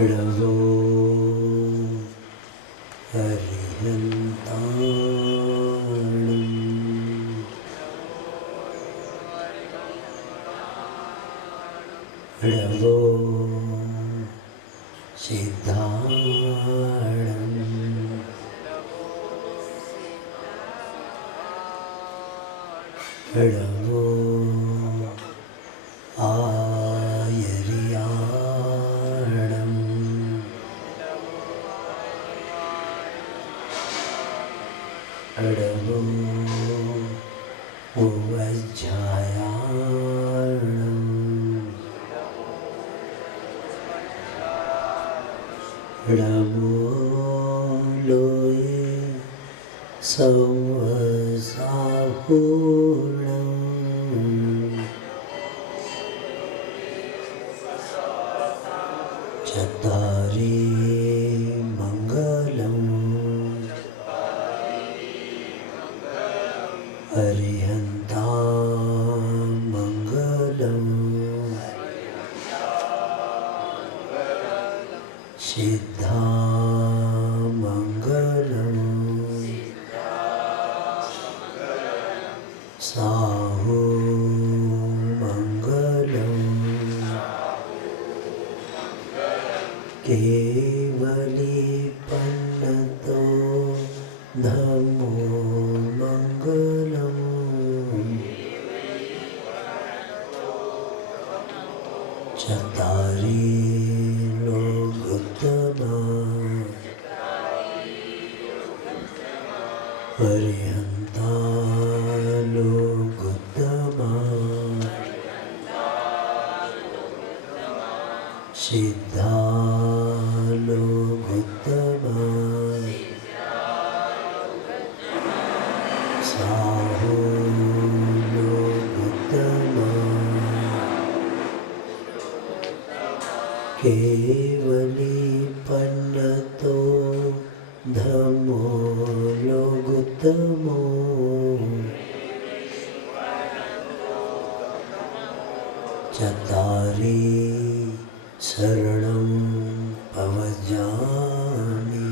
णवो अरिहन्ताणम् णवो सिद्धाणम् णवो आयर्याणम् णवो उवज्झायाणम् णवो लोये संवसापूर्णम् चत्वारि मङ्गलम् अरिहन्तां मङ्गलम् सिद्धां मङ्गलम् साहु मङ्गलम् केवलीपन्नतो धम्मो मङ्गलम् चत्वारि लोकोत्तमा अरिहन्ता लोकोत्तमा सिद्धा लोकोत्तमा साहु लोकोत्तमा केवलीपन्नतो धम्मो लोकोत्तमो चत्वारि शरणं पवजामि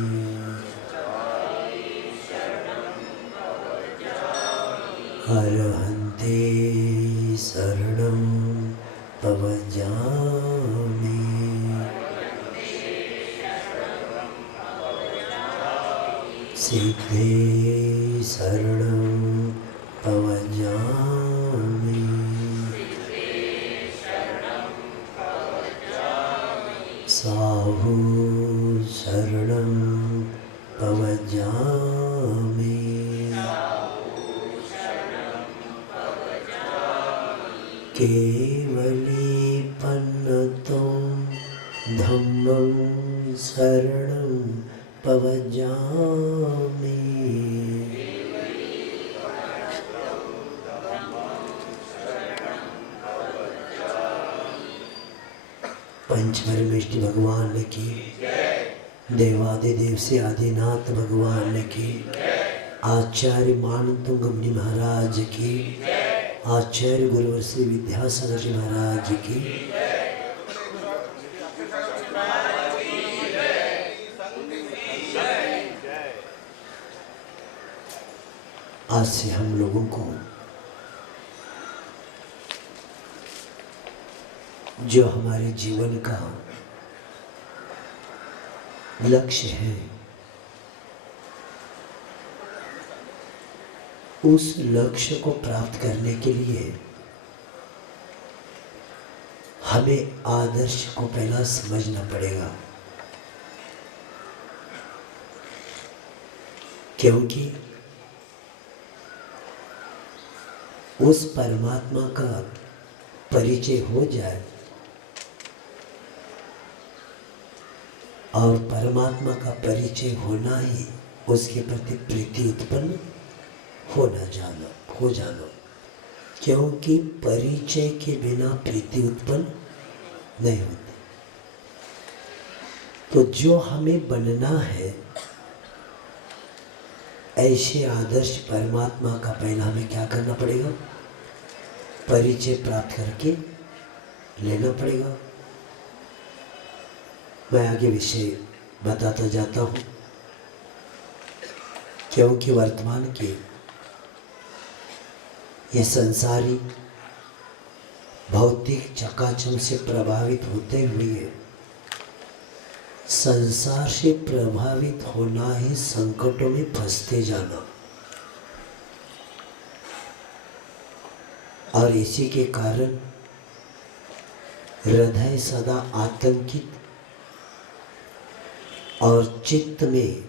अर्हन्ते शरणं पवजामि सिद्धे शरणं पवजामि साहु शरणं पवजामि केवलीपन्नतं धम्मं शरणं पवजामि पंचपरमेष्टि भगवान की, देवादिदेव से आदिनाथ भगवान की, आचार्य मानतुंग मुनि महाराज की, आचार्य गुरुवर श्री विद्यासागर जी महाराज की, आज से हम लोगों को जो हमारे जीवन का लक्ष्य है, उस लक्ष्य को प्राप्त करने के लिए हमें आदर्श को पहला समझना पड़ेगा, क्योंकि उस परमात्मा का परिचय हो जाए और परमात्मा का परिचय होना ही उसके प्रति प्रीति उत्पन्न हो जाना, क्योंकि परिचय के बिना प्रीति उत्पन्न नहीं होती। तो जो हमें बनना है, ऐसे आदर्श परमात्मा का पहला हमें क्या करना पड़ेगा? परिचय प्राप्त करके लेना पड़ेगा। मैं आगे विषय बताता जाता हूँ, क्योंकि वर्तमान के ये संसारी भौतिक चकाचौंध से प्रभावित होते हुए संसार से प्रभावित होना ही संकटों में फंसते जाना, और इसी के कारण हृदय सदा आतंकित और चित्त में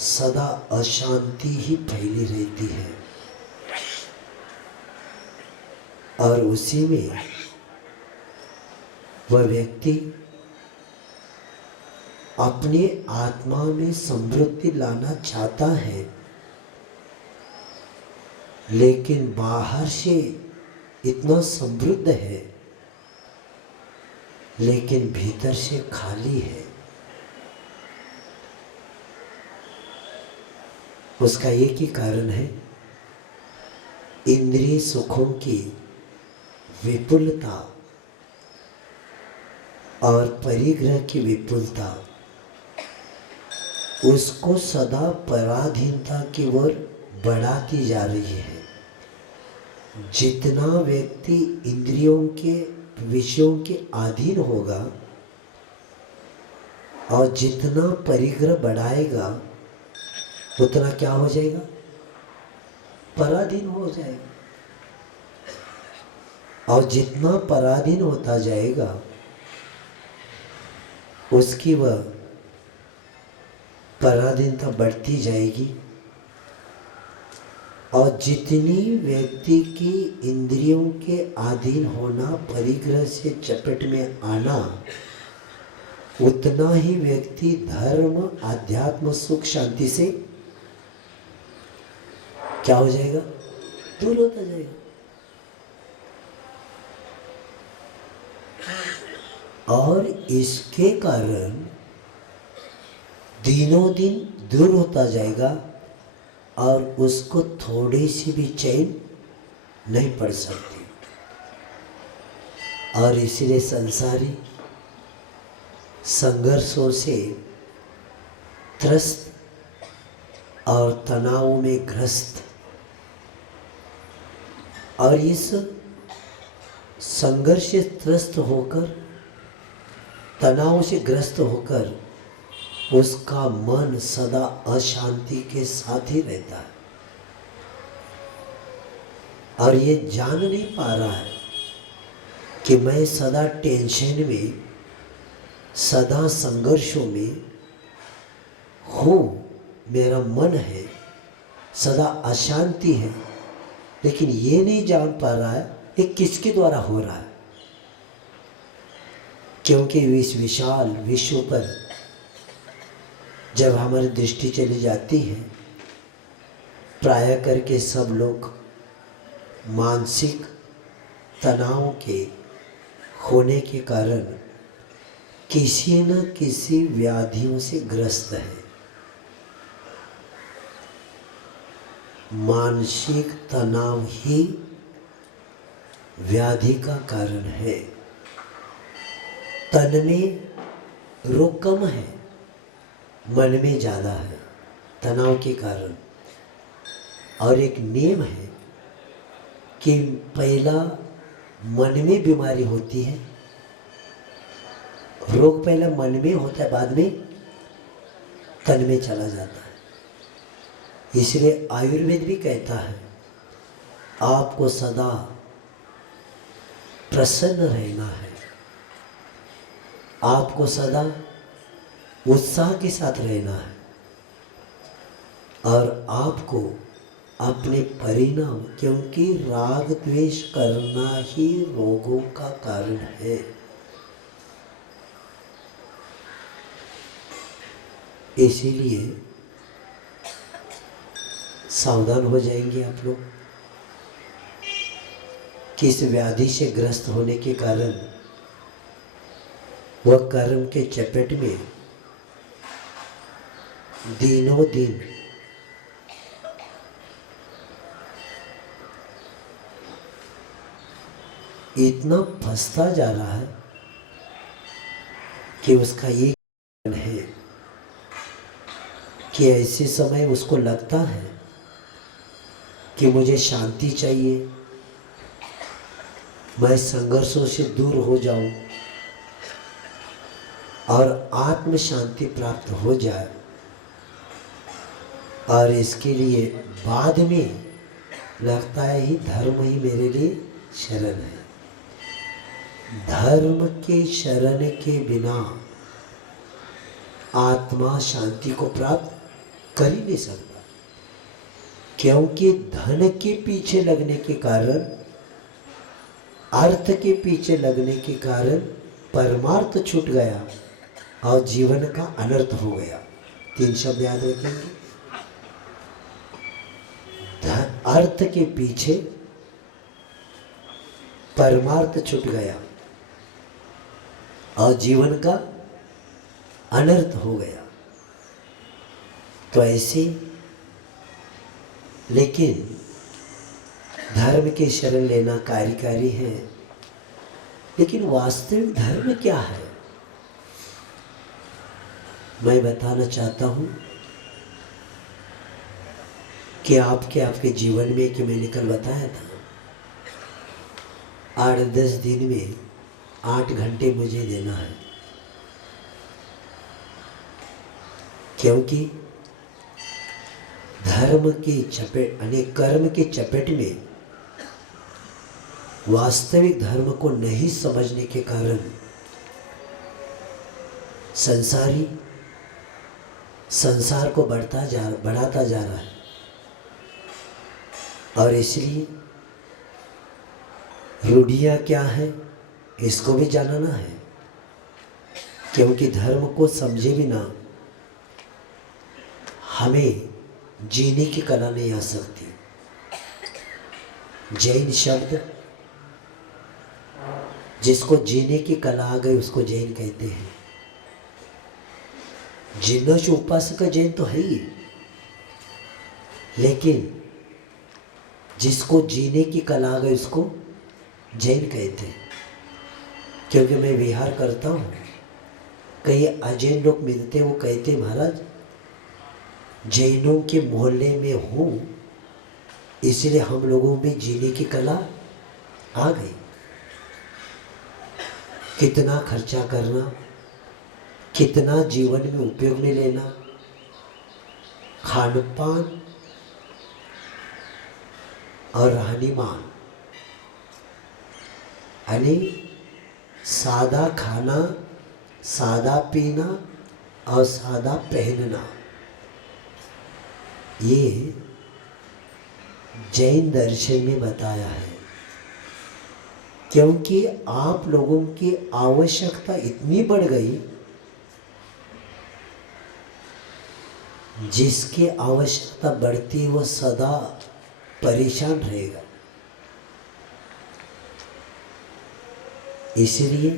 सदा अशांति ही फैली रहती है। और उसी में वह व्यक्ति अपने आत्मा में समृद्धि लाना चाहता है, लेकिन बाहर से इतना समृद्ध है लेकिन भीतर से खाली है। उसका एक ही कारण है, इंद्रिय सुखों की विपुलता और परिग्रह की विपुलता उसको सदा पराधीनता की ओर बढ़ाती जा रही है। जितना व्यक्ति इंद्रियों के विषयों के अधीन होगा और जितना परिग्रह बढ़ाएगा उतना क्या हो जाएगा, पराधीन हो जाएगा। और जितना पराधीन होता जाएगा उसकी वह पराधीनता बढ़ती जाएगी। और जितनी व्यक्ति की इंद्रियों के अधीन होना, परिग्रह से चपेट में आना, उतना ही व्यक्ति धर्म, आध्यात्म, सुख, शांति से क्या हो जाएगा, दूर होता जाएगा। और इसके कारण दिनों दिन दूर होता जाएगा और उसको थोड़ी सी भी चैन नहीं पड़ सकती। और इसलिए संसारी संघर्षों से त्रस्त और तनावों में ग्रस्त, और इस संघर्ष से त्रस्त होकर, तनाव से ग्रस्त होकर उसका मन सदा अशांति के साथ ही रहता है। और ये जान नहीं पा रहा है कि मैं सदा टेंशन में, सदा संघर्षों में हूँ, मेरा मन है, सदा अशांति है, लेकिन ये नहीं जान पा रहा है ये किसके द्वारा हो रहा है। क्योंकि इस विशाल विश्व पर जब हमारी दृष्टि चली जाती है, प्राय करके सब लोग मानसिक तनाव के होने के कारण किसी न किसी व्याधियों से ग्रस्त है। मानसिक तनाव ही व्याधि का कारण है। तन में रोग कम है, मन में ज़्यादा है तनाव के कारण। और एक नियम है कि पहला मन में बीमारी होती है, रोग पहला मन में होता है, बाद में तन में चला जाता है। इसलिए आयुर्वेद भी कहता है आपको सदा प्रसन्न रहना है, आपको सदा उत्साह के साथ रहना है, और आपको अपने परिणाम, क्योंकि राग द्वेष करना ही रोगों का कारण है। इसीलिए सावधान हो जाएंगे आप लोग कि इस व्याधि से ग्रस्त होने के कारण वह कर्म के चपेट में दिनों दिन इतना फंसता जा रहा है कि उसका ये है कि ऐसे समय उसको लगता है कि मुझे शांति चाहिए, मैं संघर्षों से दूर हो जाऊं और आत्म शांति प्राप्त हो जाए, और इसके लिए बाद में लगता है ही धर्म ही मेरे लिए शरण है। धर्म के शरण के बिना आत्मा शांति को प्राप्त कर ही नहीं सकता, क्योंकि धन के पीछे लगने के कारण, अर्थ के पीछे लगने के कारण परमार्थ छूट गया और जीवन का अनर्थ हो गया। 3 शब्द याद रखेंगे। अर्थ के पीछे परमार्थ छूट गया और जीवन का अनर्थ हो गया। तो ऐसे, लेकिन धर्म के शरण लेना कार्यकारी है, लेकिन वास्तविक धर्म क्या है मैं बताना चाहता हूं कि आपके जीवन में, कि मैंने कल बताया था, 8-10 दिन में 8 घंटे मुझे देना है, क्योंकि धर्म की चपेट यानी कर्म की चपेट में वास्तविक धर्म को नहीं समझने के कारण संसारी संसार को बढ़ाता जा रहा है। और इसलिए रूढ़ियाँ क्या है इसको भी जानना है, क्योंकि धर्म को समझे बिना हमें जीने की कला नहीं आ सकती। जैन शब्द, जिसको जीने की कला आ गई उसको जैन कहते हैं। जिन्नों उपासक जैन तो है ही, लेकिन जिसको जीने की कला आ गई उसको जैन कहते हैं। क्योंकि मैं विहार करता हूँ, कई अजैन लोग मिलते, वो कहते महाराज जैनों के मोहल्ले में हूँ, इसलिए हम लोगों में जीने की कला आ गई। कितना खर्चा करना, कितना जीवन में उपयोग में लेना, खान पान और रहनीमान, यानी सादा खाना, सादा पीना और सादा पहनना, ये जैन दर्शन में बताया है। क्योंकि आप लोगों की आवश्यकता इतनी बढ़ गई, जिसकी आवश्यकता बढ़ती वो सदा परेशान रहेगा। इसलिए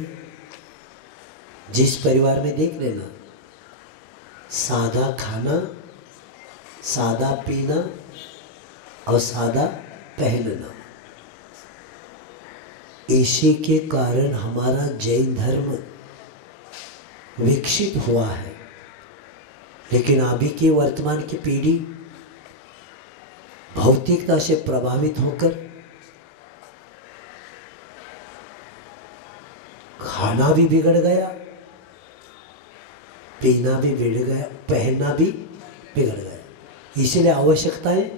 जिस परिवार में देख लेना, सादा खाना, सादा पीना और सादा पहनना, इसी के कारण हमारा जैन धर्म विकसित हुआ है। लेकिन अभी की वर्तमान की पीढ़ी भौतिकता से प्रभावित होकर खाना भी बिगड़ गया, पीना भी बिगड़ गया, पहनना भी बिगड़ गया। इसलिए आवश्यकताएं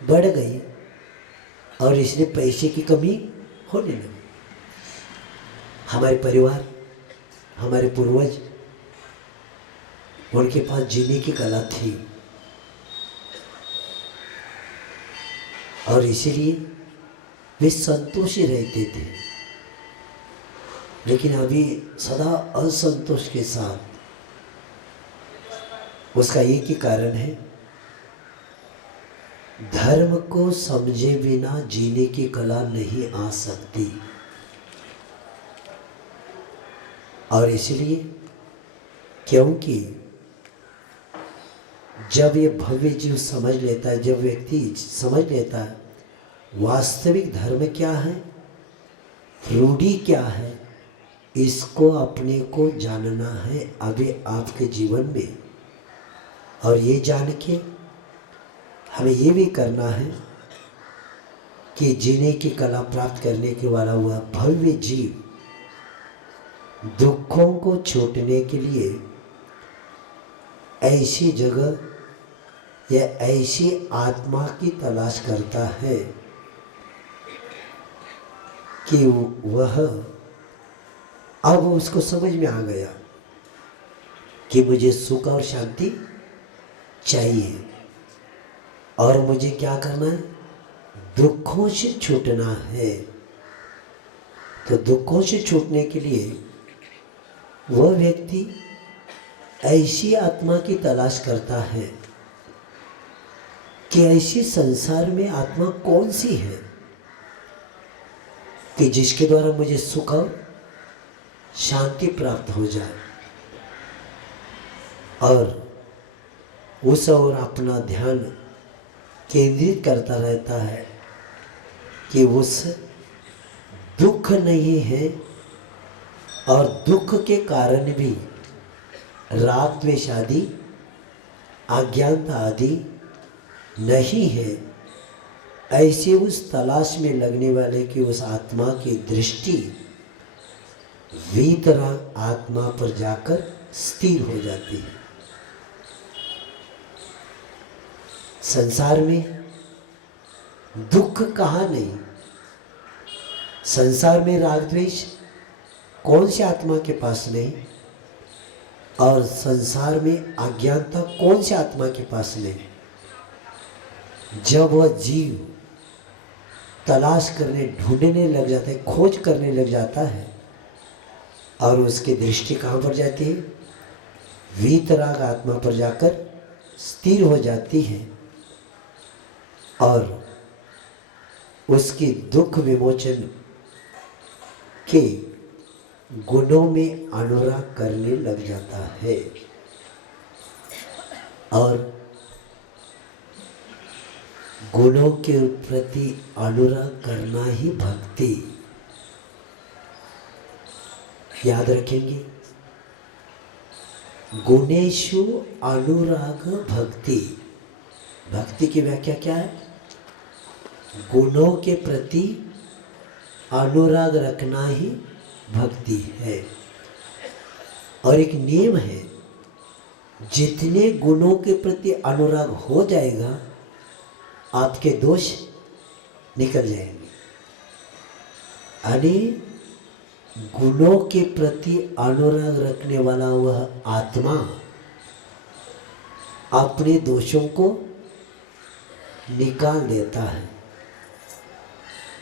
बढ़ गई और इसलिए पैसे की कमी होने लगी। हमारे परिवार, हमारे पूर्वज, उनके पास जीने की कला थी और इसीलिए वे संतोषी रहते थे। लेकिन अभी सदा असंतोष के साथ, उसका एक ही कारण है, धर्म को समझे बिना जीने की कला नहीं आ सकती। और इसलिए क्योंकि जब ये भव्य जीव समझ लेता है, जब व्यक्ति समझ लेता है वास्तविक धर्म क्या है, रूढ़ी क्या है, इसको अपने को जानना है अभी आपके जीवन में। और ये जान के हमें ये भी करना है कि जीने की कला प्राप्त करने के वाला हुआ भव्य जीव दुखों को छूटने के लिए ऐसी जगह या ऐसी आत्मा की तलाश करता है कि वह अब उसको समझ में आ गया कि मुझे सुख और शांति चाहिए और मुझे क्या करना है, दुखों से छूटना है। तो दुखों से छूटने के लिए वह व्यक्ति ऐसी आत्मा की तलाश करता है कि ऐसी संसार में आत्मा कौन सी है कि जिसके द्वारा मुझे सुख और शांति प्राप्त हो जाए, और उस ओर अपना ध्यान केंद्रित करता रहता है कि उस दुख नहीं है और दुख के कारण भी राग द्वेष आदि अज्ञानता आदि नहीं है। ऐसे उस तलाश में लगने वाले की उस आत्मा की दृष्टि वीतराग आत्मा पर जाकर स्थिर हो जाती है। संसार में दुख कहाँ नहीं, संसार में राग द्वेष कौन सी आत्मा के पास नहीं, और संसार में अज्ञानता कौन सी आत्मा के पास नहीं। जब वह जीव तलाश करने ढूंढने लग जाता है, खोज करने लग जाता है, और उसकी दृष्टि कहाँ पर जाती है, वीतराग आत्मा पर जाकर स्थिर हो जाती है, और उसकी दुख विमोचन के गुणों में अनुराग करने लग जाता है। और गुणों के प्रति अनुराग करना ही भक्ति। याद रखेंगे, गुणेषु अनुराग भक्ति। भक्ति की व्याख्या क्या है, गुणों के प्रति अनुराग रखना ही भक्ति है। और एक नियम है, जितने गुणों के प्रति अनुराग हो जाएगा आपके दोष निकल जाएंगे। यानी गुणों के प्रति अनुराग रखने वाला वह आत्मा अपने दोषों को निकाल देता है,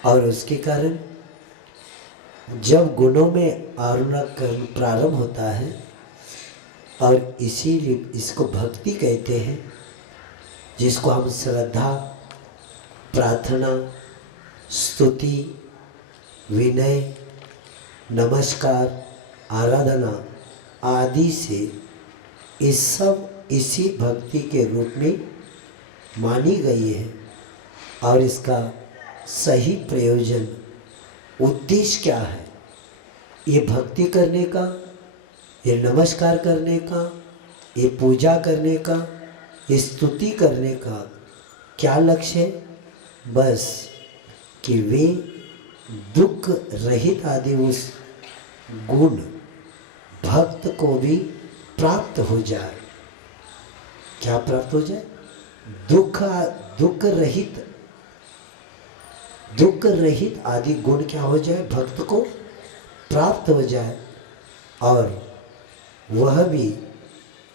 और उसके कारण जब गुणों में अनुराग करना प्रारंभ होता है, और इसीलिए इसको भक्ति कहते हैं, जिसको हम श्रद्धा, प्रार्थना, स्तुति, विनय, नमस्कार, आराधना आदि से इस सब इसी भक्ति के रूप में मानी गई है। और इसका सही प्रयोजन, उद्देश्य क्या है, ये भक्ति करने का, ये नमस्कार करने का, ये पूजा करने का, ये स्तुति करने का क्या लक्ष्य है, बस कि वे दुख रहित आदि उस गुण भक्त को भी प्राप्त हो जाए। क्या प्राप्त हो जाए, दुख रहित आदि गुण क्या हो जाए, भक्त को प्राप्त हो जाए, और वह भी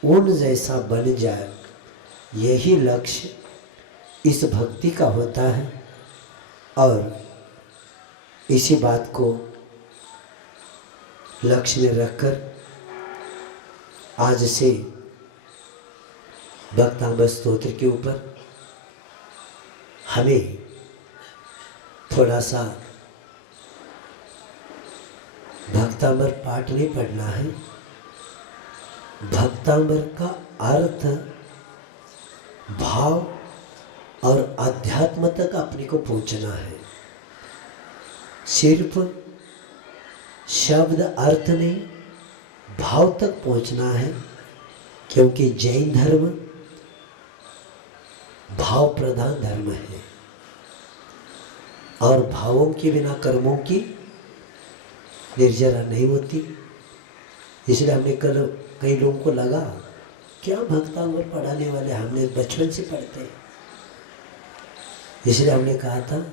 उन जैसा बन जाए। यही लक्ष्य इस भक्ति का होता है। और इसी बात को लक्ष्य में रखकर आज से भक्तामृत स्तोत्र के ऊपर हमें थोड़ा सा भक्तामृत पाठ नहीं पढ़ना है। भक्तामृत का अर्थ, भाव और अध्यात्म तक अपने को पहुंचना है। सिर्फ शब्द अर्थ नहीं, भाव तक पहुंचना है, क्योंकि जैन धर्म भाव प्रधान धर्म है और भावों के बिना कर्मों की निर्जरा नहीं होती। इसलिए हमने कल कई लोगों को लगा क्या भक्तांवर पढ़ाने वाले, हमने बचपन से पढ़ते हैं। इसलिए हमने कहा था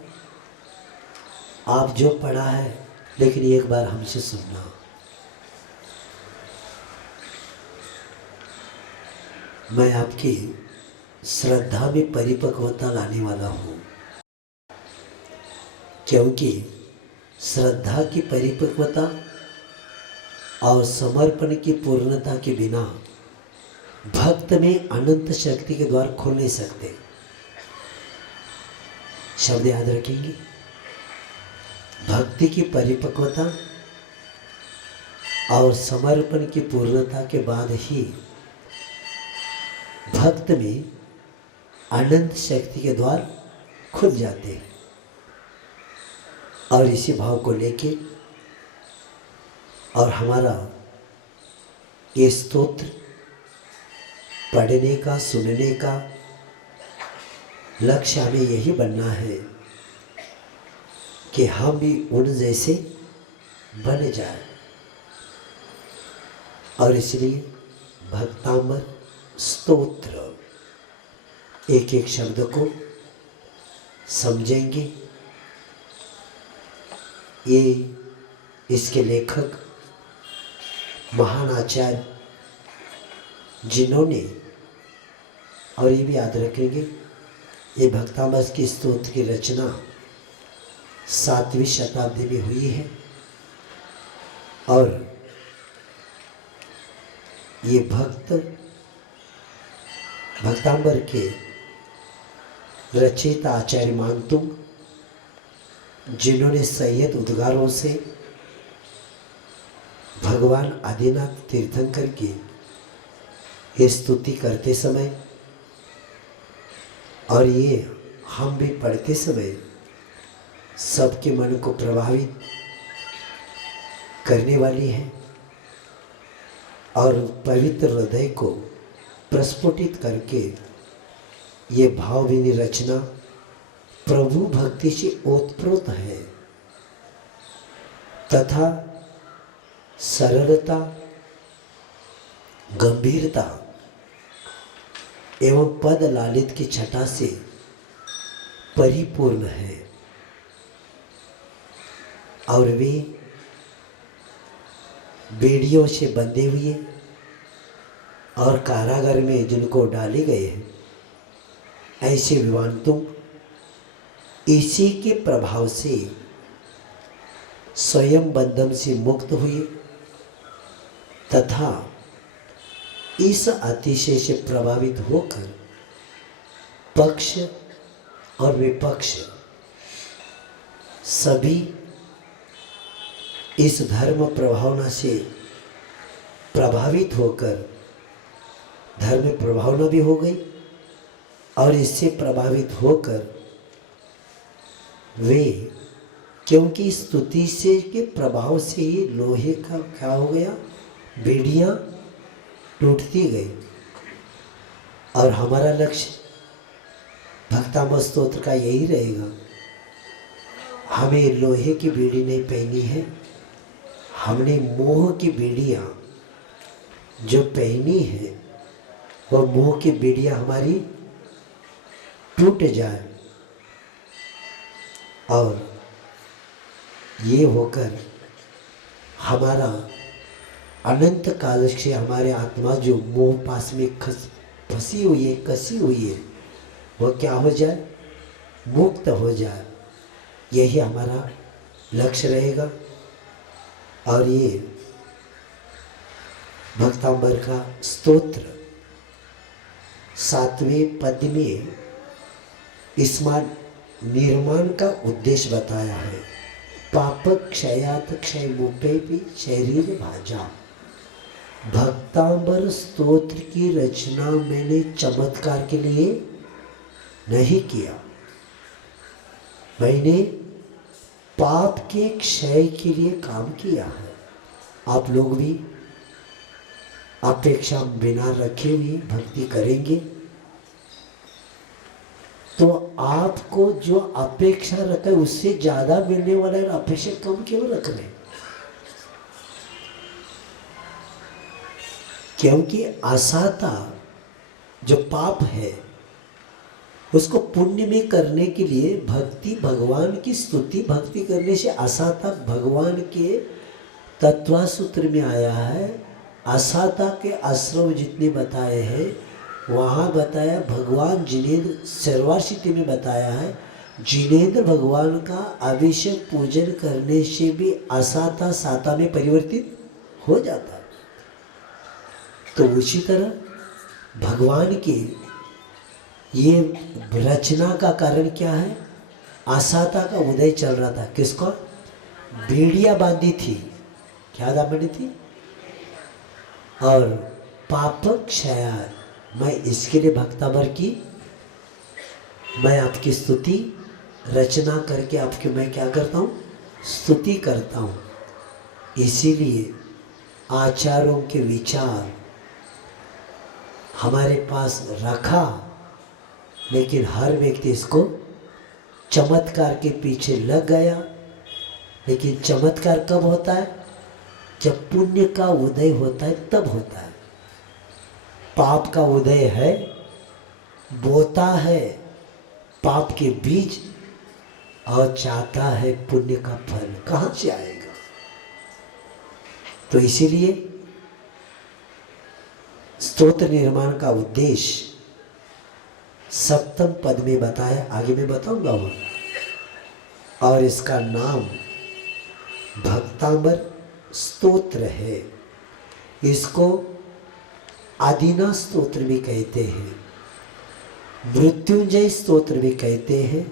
आप जो पढ़ा है, लेकिन एक बार हमसे सुनना। मैं आपकी श्रद्धा में परिपक्वता लाने वाला हूँ, क्योंकि श्रद्धा की परिपक्वता और समर्पण की पूर्णता के बिना भक्त में अनंत शक्ति के द्वार खोल नहीं सकते। शब्द याद रखेंगे, भक्ति की परिपक्वता और समर्पण की पूर्णता के बाद ही भक्त में अनंत शक्ति के द्वार खुल जाते हैं। और इसी भाव को लेके और हमारा ये स्तोत्र पढ़ने का, सुनने का लक्ष्य हमें यही बनना है कि हम भी उन जैसे बन जाए। और इसलिए भक्तामर स्तोत्र एक एक शब्द को समझेंगे। ये इसके लेखक महान आचार्य जिन्होंने, और ये भी याद रखेंगे, ये भक्तामर की स्तोत्र की रचना 7वीं शताब्दी में हुई है और ये भक्तांबर के रचयिता आचार्य मानतुंग, जिन्होंने सैयद उद्गारों से भगवान आदिनाथ तीर्थंकर की ये स्तुति करते समय और ये हम भी पढ़ते समय सबके मन को प्रभावित करने वाली है और पवित्र हृदय को प्रस्फुटित करके ये भावभीनी रचना प्रभु भक्ति से ओतप्रोत है तथा सरलता, गंभीरता एवं पद लालित की छटा से परिपूर्ण है। और वे बेड़ियों से बंधे हुए और कारागार में जिनको डाले गए हैं, ऐसे विद्वान तुम इसी के प्रभाव से स्वयं बंधन से मुक्त हुए तथा इस अतिशय से प्रभावित होकर पक्ष और विपक्ष सभी इस धर्म प्रभावना से प्रभावित होकर धर्म प्रभावना भी हो गई और इससे प्रभावित होकर वे, क्योंकि स्तुति से के प्रभाव से ही लोहे का क्या हो गया, बेड़ियां टूटती गई। और हमारा लक्ष्य भक्तामर स्तोत्र का यही रहेगा, हमें लोहे की बेड़ी नहीं पहनी है, हमने मोह की बेड़ियां जो पहनी है वह मोह की बेड़ियां हमारी टूट जाए और ये होकर हमारा अनंत काल से हमारे आत्मा जो मोह पास में फंसी हुई है, कसी हुई है, वह क्या हो जाए, मुक्त हो जाए। यही हमारा लक्ष्य रहेगा। और ये भक्तांबर का स्तोत्र 7वें पद में इसमें निर्माण का उद्देश्य बताया है। पाप क्षयात क्षय मुपे भी शरीर भाजा। भक्तांबर स्तोत्र की रचना मैंने चमत्कार के लिए नहीं किया, मैंने पाप के क्षय के लिए काम किया है। आप लोग भी अपेक्षा बिना रखे हुए भक्ति करेंगे तो आपको जो अपेक्षा रखा है उससे ज्यादा मिलने वाला है, अपेक्षा कम क्यों रख रहे हैं? क्योंकि आसाता जो पाप है उसको पुण्य में करने के लिए भक्ति, भगवान की स्तुति भक्ति करने से आसाता भगवान के तत्वा सूत्र में आया है। आसाता के आश्रम जितने बताए हैं वहाँ बताया, भगवान जिनेंद्र सर्वासिद्धि में बताया है, जिनेंद्र भगवान का अभिषेक पूजन करने से भी आसाता साता में परिवर्तित हो जाता है। तो उसी तरह भगवान की ये रचना का कारण क्या है? आसाता का उदय चल रहा था। किसको? बेड़िया बांधी थी। क्या बांधी थी? और पाप क्षया, मैं इसके लिए भक्तावर की मैं आपकी स्तुति रचना करके आपकी मैं क्या करता हूँ? स्तुति करता हूँ। इसीलिए आचार्यों के विचार हमारे पास रखा, लेकिन हर व्यक्ति इसको चमत्कार के पीछे लग गया। लेकिन चमत्कार कब होता है? जब पुण्य का उदय होता है तब होता है। पाप का उदय है, बोता है पाप के बीज और चाहता है पुण्य का फल, कहाँ से आएगा? तो इसीलिए स्तोत्र निर्माण का उद्देश्य सप्तम पद में बताया, आगे मैं बताऊंगा वो। और इसका नाम भक्तांबर स्तोत्र है। इसको आदिना स्तोत्र भी कहते हैं, मृत्युंजय स्तोत्र भी कहते हैं,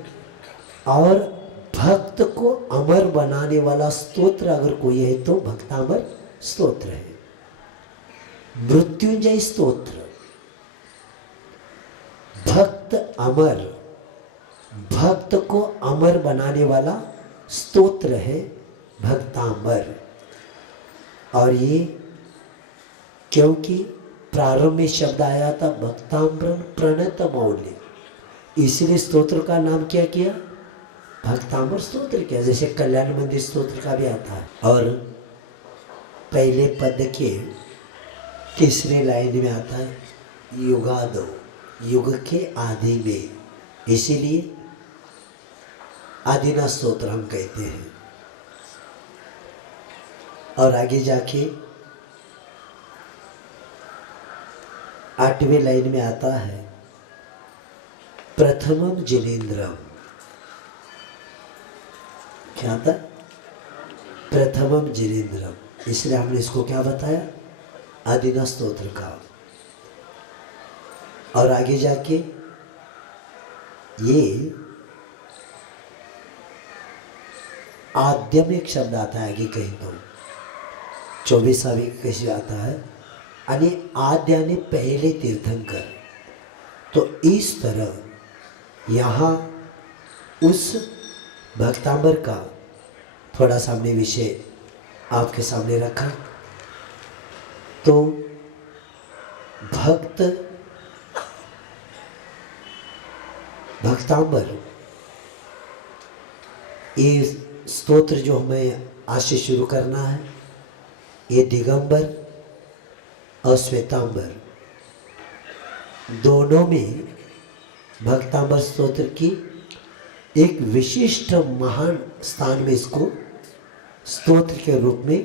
और भक्त को अमर बनाने वाला स्तोत्र अगर कोई है तो भक्तांबर स्तोत्र है। मृत्युंजय स्तोत्र भक्त अमर, भक्त को अमर बनाने वाला स्तोत्र है भक्तांबर। और ये क्योंकि प्रारंभ में शब्द आया था भक्तांबर प्रणत मौल्य, इसलिए स्तोत्र का नाम क्या किया? भक्तांबर स्तोत्र किया। जैसे कल्याण मंदिर स्तोत्र का भी आता है। और पहले पद के तीसरे लाइन में आता है युगादो, युग के आदि में, इसीलिए आदिना स्तोत्र हम कहते हैं। और आगे जाके 8वें लाइन में आता है प्रथमम जिनेन्द्रम। क्या था? प्रथमम जिनेन्द्रम, इसलिए हमने इसको क्या बताया? आदिना स्तोत्र का। और आगे जाके ये आद्य में एक शब्द आता है, आगे कहीं तो 24वीं कैसे आता है, यानी आद्य यानी पहले तीर्थंकर। तो इस तरह यहाँ उस भक्तांबर का थोड़ा सा हमने विषय आपके सामने रखा। तो भक्तांबर ये स्तोत्र जो हमें आज से शुरू करना है, ये दिगंबर और श्वेतांबर दोनों में भक्तांबर स्तोत्र की एक विशिष्ट महान स्थान में इसको स्तोत्र के रूप में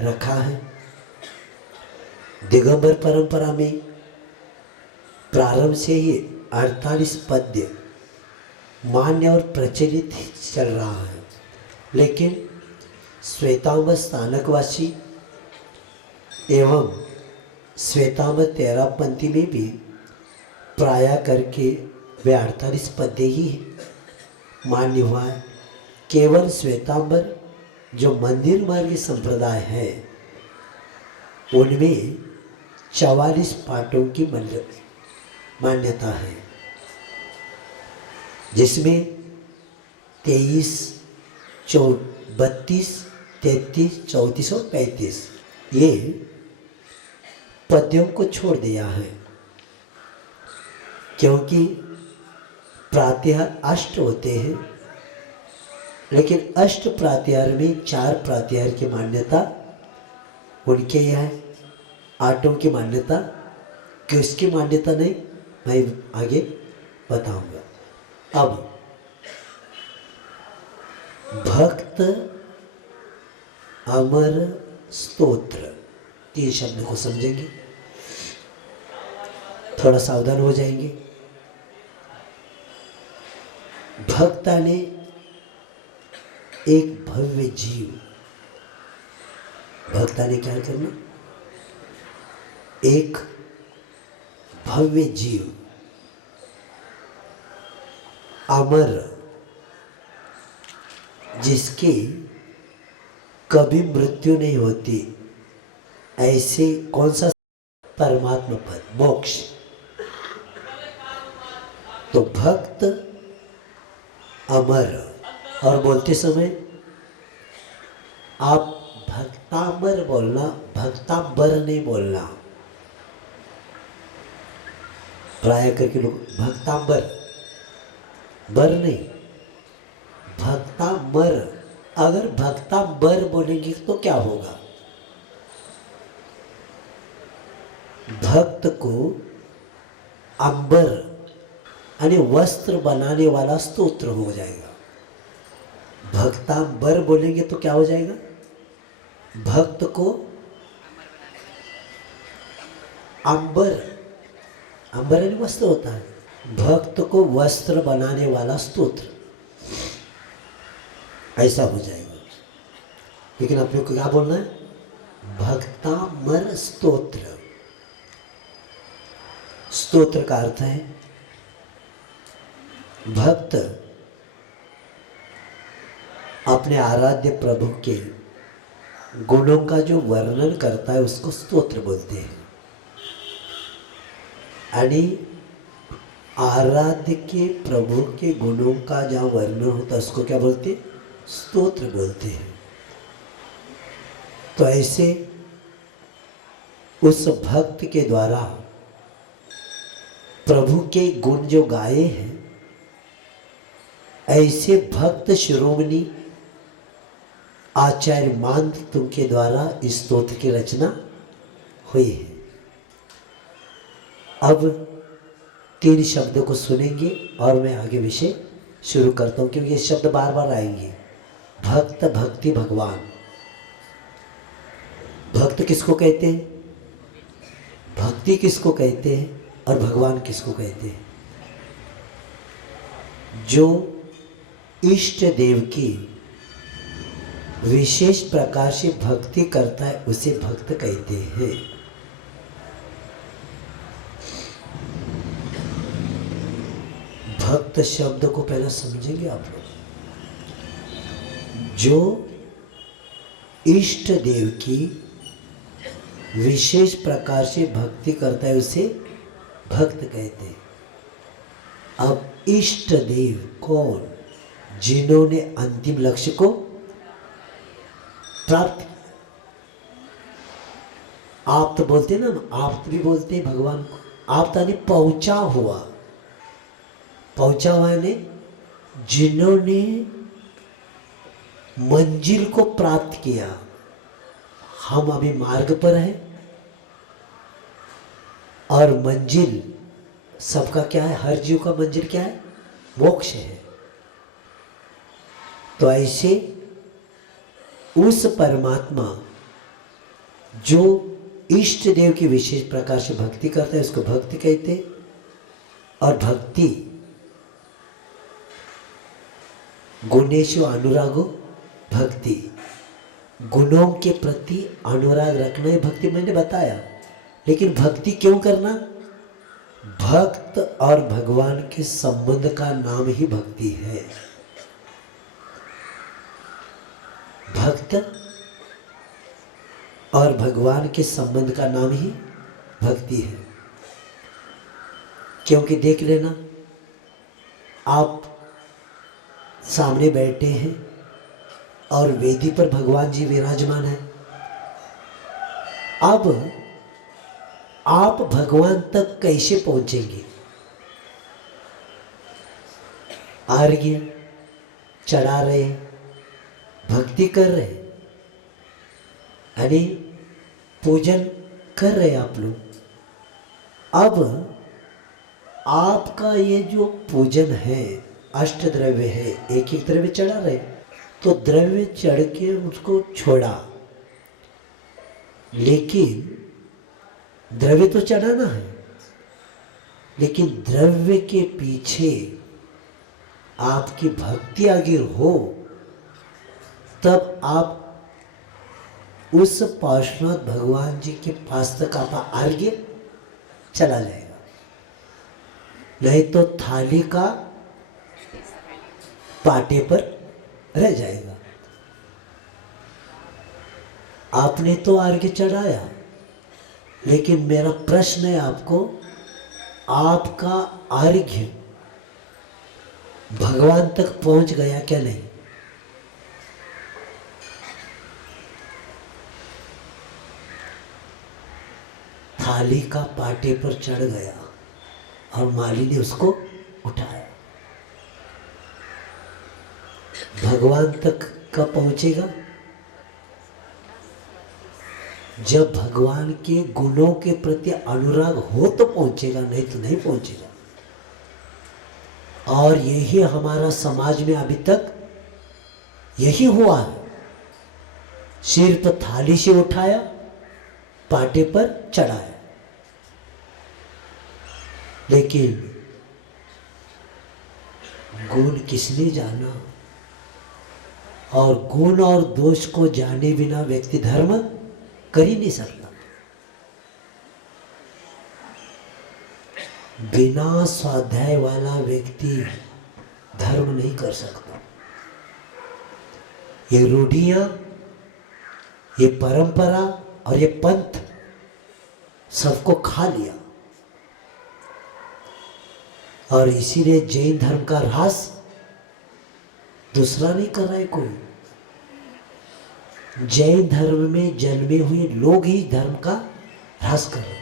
रखा है। दिगंबर परंपरा में प्रारंभ से ही 48 पद्य मान्य और प्रचलित चल रहा है, लेकिन श्वेतांबर स्थानकवासी एवं श्वेतांबर 13 पंथी में भी प्राय करके वे 48 पद्य ही मान्य हुआ है। केवल श्वेतांबर जो मंदिर मार्गी संप्रदाय है उनमें 44 पाठों की मान्यता है, जिसमें 23, 32 33, 34 और 35 ये पद्यों को छोड़ दिया है, क्योंकि प्रात्याहार अष्ट होते हैं, लेकिन अष्ट प्रात्याहार में 4 प्रात्याहार की मान्यता उनके यहाँ है, 8 की मान्यता किसकी मान्यता नहीं, मैं आगे बताऊंगा। अब भक्त अमर स्तोत्र 3 शब्द को समझेंगे, थोड़ा सावधान हो जाएंगे। भक्ता ने एक भव्य जीव, भक्ता ने क्या करना, एक भव्य जीव अमर, जिसकी कभी मृत्यु नहीं होती, ऐसे कौन सा परमात्मा पद, मोक्ष। तो भक्त अमर, और बोलते समय आप भक्तामर बोलना, भक्तांबर नहीं बोलना। प्राय करके लोग भक्तांबर, बर नहीं, भक्तांबर। अगर भक्तांबर बोलेंगे तो क्या होगा, भक्त को अंबर यानी वस्त्र बनाने वाला स्तोत्र हो जाएगा। भक्तांबर बोलेंगे तो क्या हो जाएगा, भक्त को अंबर, अंबर यानी वस्त्र होता है, भक्त को वस्त्र बनाने वाला स्तोत्र, ऐसा हो जाएगा। लेकिन आप लोग को क्या बोलना है, भक्तामर स्तोत्र। स्तोत्र का अर्थ है भक्त अपने आराध्य प्रभु के गुणों का जो वर्णन करता है उसको स्तोत्र बोलते हैं। यानी आराध्य के प्रभु के गुणों का जहाँ वर्णन होता है उसको क्या बोलते हैं, स्तोत्र बोलते हैं। तो ऐसे उस भक्त के द्वारा प्रभु के गुण जो गाए हैं, ऐसे भक्त शिरोमणि आचार्य मान तुम के द्वारा इस स्तोत्र की रचना हुई है। अब 3 शब्दों को सुनेंगे और मैं आगे विषय शुरू करता हूँ, क्योंकि ये शब्द बार बार आएंगे। भक्त, भक्ति, भगवान। भक्त किसको कहते हैं, भक्ति किसको कहते हैं, और भगवान किसको कहते हैं। जो इष्ट देव की विशेष प्रकार से भक्ति करता है उसे भक्त कहते हैं। भक्त शब्द को पहले समझेंगे आप लोग। जो इष्ट देव की विशेष प्रकार से भक्ति करता है उसे भक्त कहते हैं। अब इष्ट देव कौन, जिन्होंने अंतिम लक्ष्य को प्राप्त। आप तो बोलते हैं ना, आप भी बोलते हैं भगवान को, आप तानी पहुंचा हुआ, पहुंचा हुआ ने जिन्होंने मंजिल को प्राप्त किया। हम अभी मार्ग पर हैं और मंजिल सबका क्या है, हर जीव का मंजिल क्या है, मोक्ष है। तो ऐसे उस परमात्मा जो इष्ट देव की विशेष प्रकार से भक्ति करता है उसको भक्ति कहते हैं। और भक्ति गुणेशु अनुरागो भक्ति, गुणों के प्रति अनुराग रखना है भक्ति, मैंने बताया। लेकिन भक्ति क्यों करना, भक्त और भगवान के संबंध का नाम ही भक्ति है। भक्त और भगवान के संबंध का नाम ही भक्ति है। क्योंकि देख लेना, आप सामने बैठे हैं और वेदी पर भगवान जी विराजमान है। अब आप भगवान तक कैसे पहुंचेंगे? अर्घ्य चढ़ा रहे, भक्ति कर रहे, यानी पूजन कर रहे आप लोग। अब आपका ये जो पूजन है, अष्ट द्रव्य है, एक एक द्रव्य चढ़ा रहे, तो द्रव्य चढ़ के उसको छोड़ा, लेकिन द्रव्य तो चढ़ाना है, लेकिन द्रव्य के पीछे आपकी भक्ति अगर हो तब आप उस पार्श्वनाथ भगवान जी के पास तक आपका अर्घ्य चला जाएगा। नहीं तो थाली का पाटे पर रह जाएगा। आपने तो अर्घ्य चढ़ाया, लेकिन मेरा प्रश्न है आपको, आपका अर्घ्य भगवान तक पहुंच गया क्या? नहीं। थाली का पाटे पर चढ़ गया और माली ने उसको उठाया। भगवान तक कब पहुंचेगा? जब भगवान के गुणों के प्रति अनुराग हो तो पहुंचेगा, नहीं तो नहीं पहुंचेगा। और यही हमारा समाज में अभी तक यही हुआ है। सिर्फ थाली से उठाया, पाटे पर चढ़ाया, लेकिन गुण किसने जाना? और गुण और दोष को जाने बिना व्यक्ति धर्म कर ही नहीं सकता। बिना स्वाध्याय वाला व्यक्ति धर्म नहीं कर सकता। ये रूढ़ियां, ये परंपरा और ये पंथ सबको खा लिया, और इसीलिए जैन धर्म का ह्रास दूसरा नहीं कर रहा है कोई। जैन धर्म में जन्मे हुए लोग ही धर्म का ह्रास कर रहे हैं।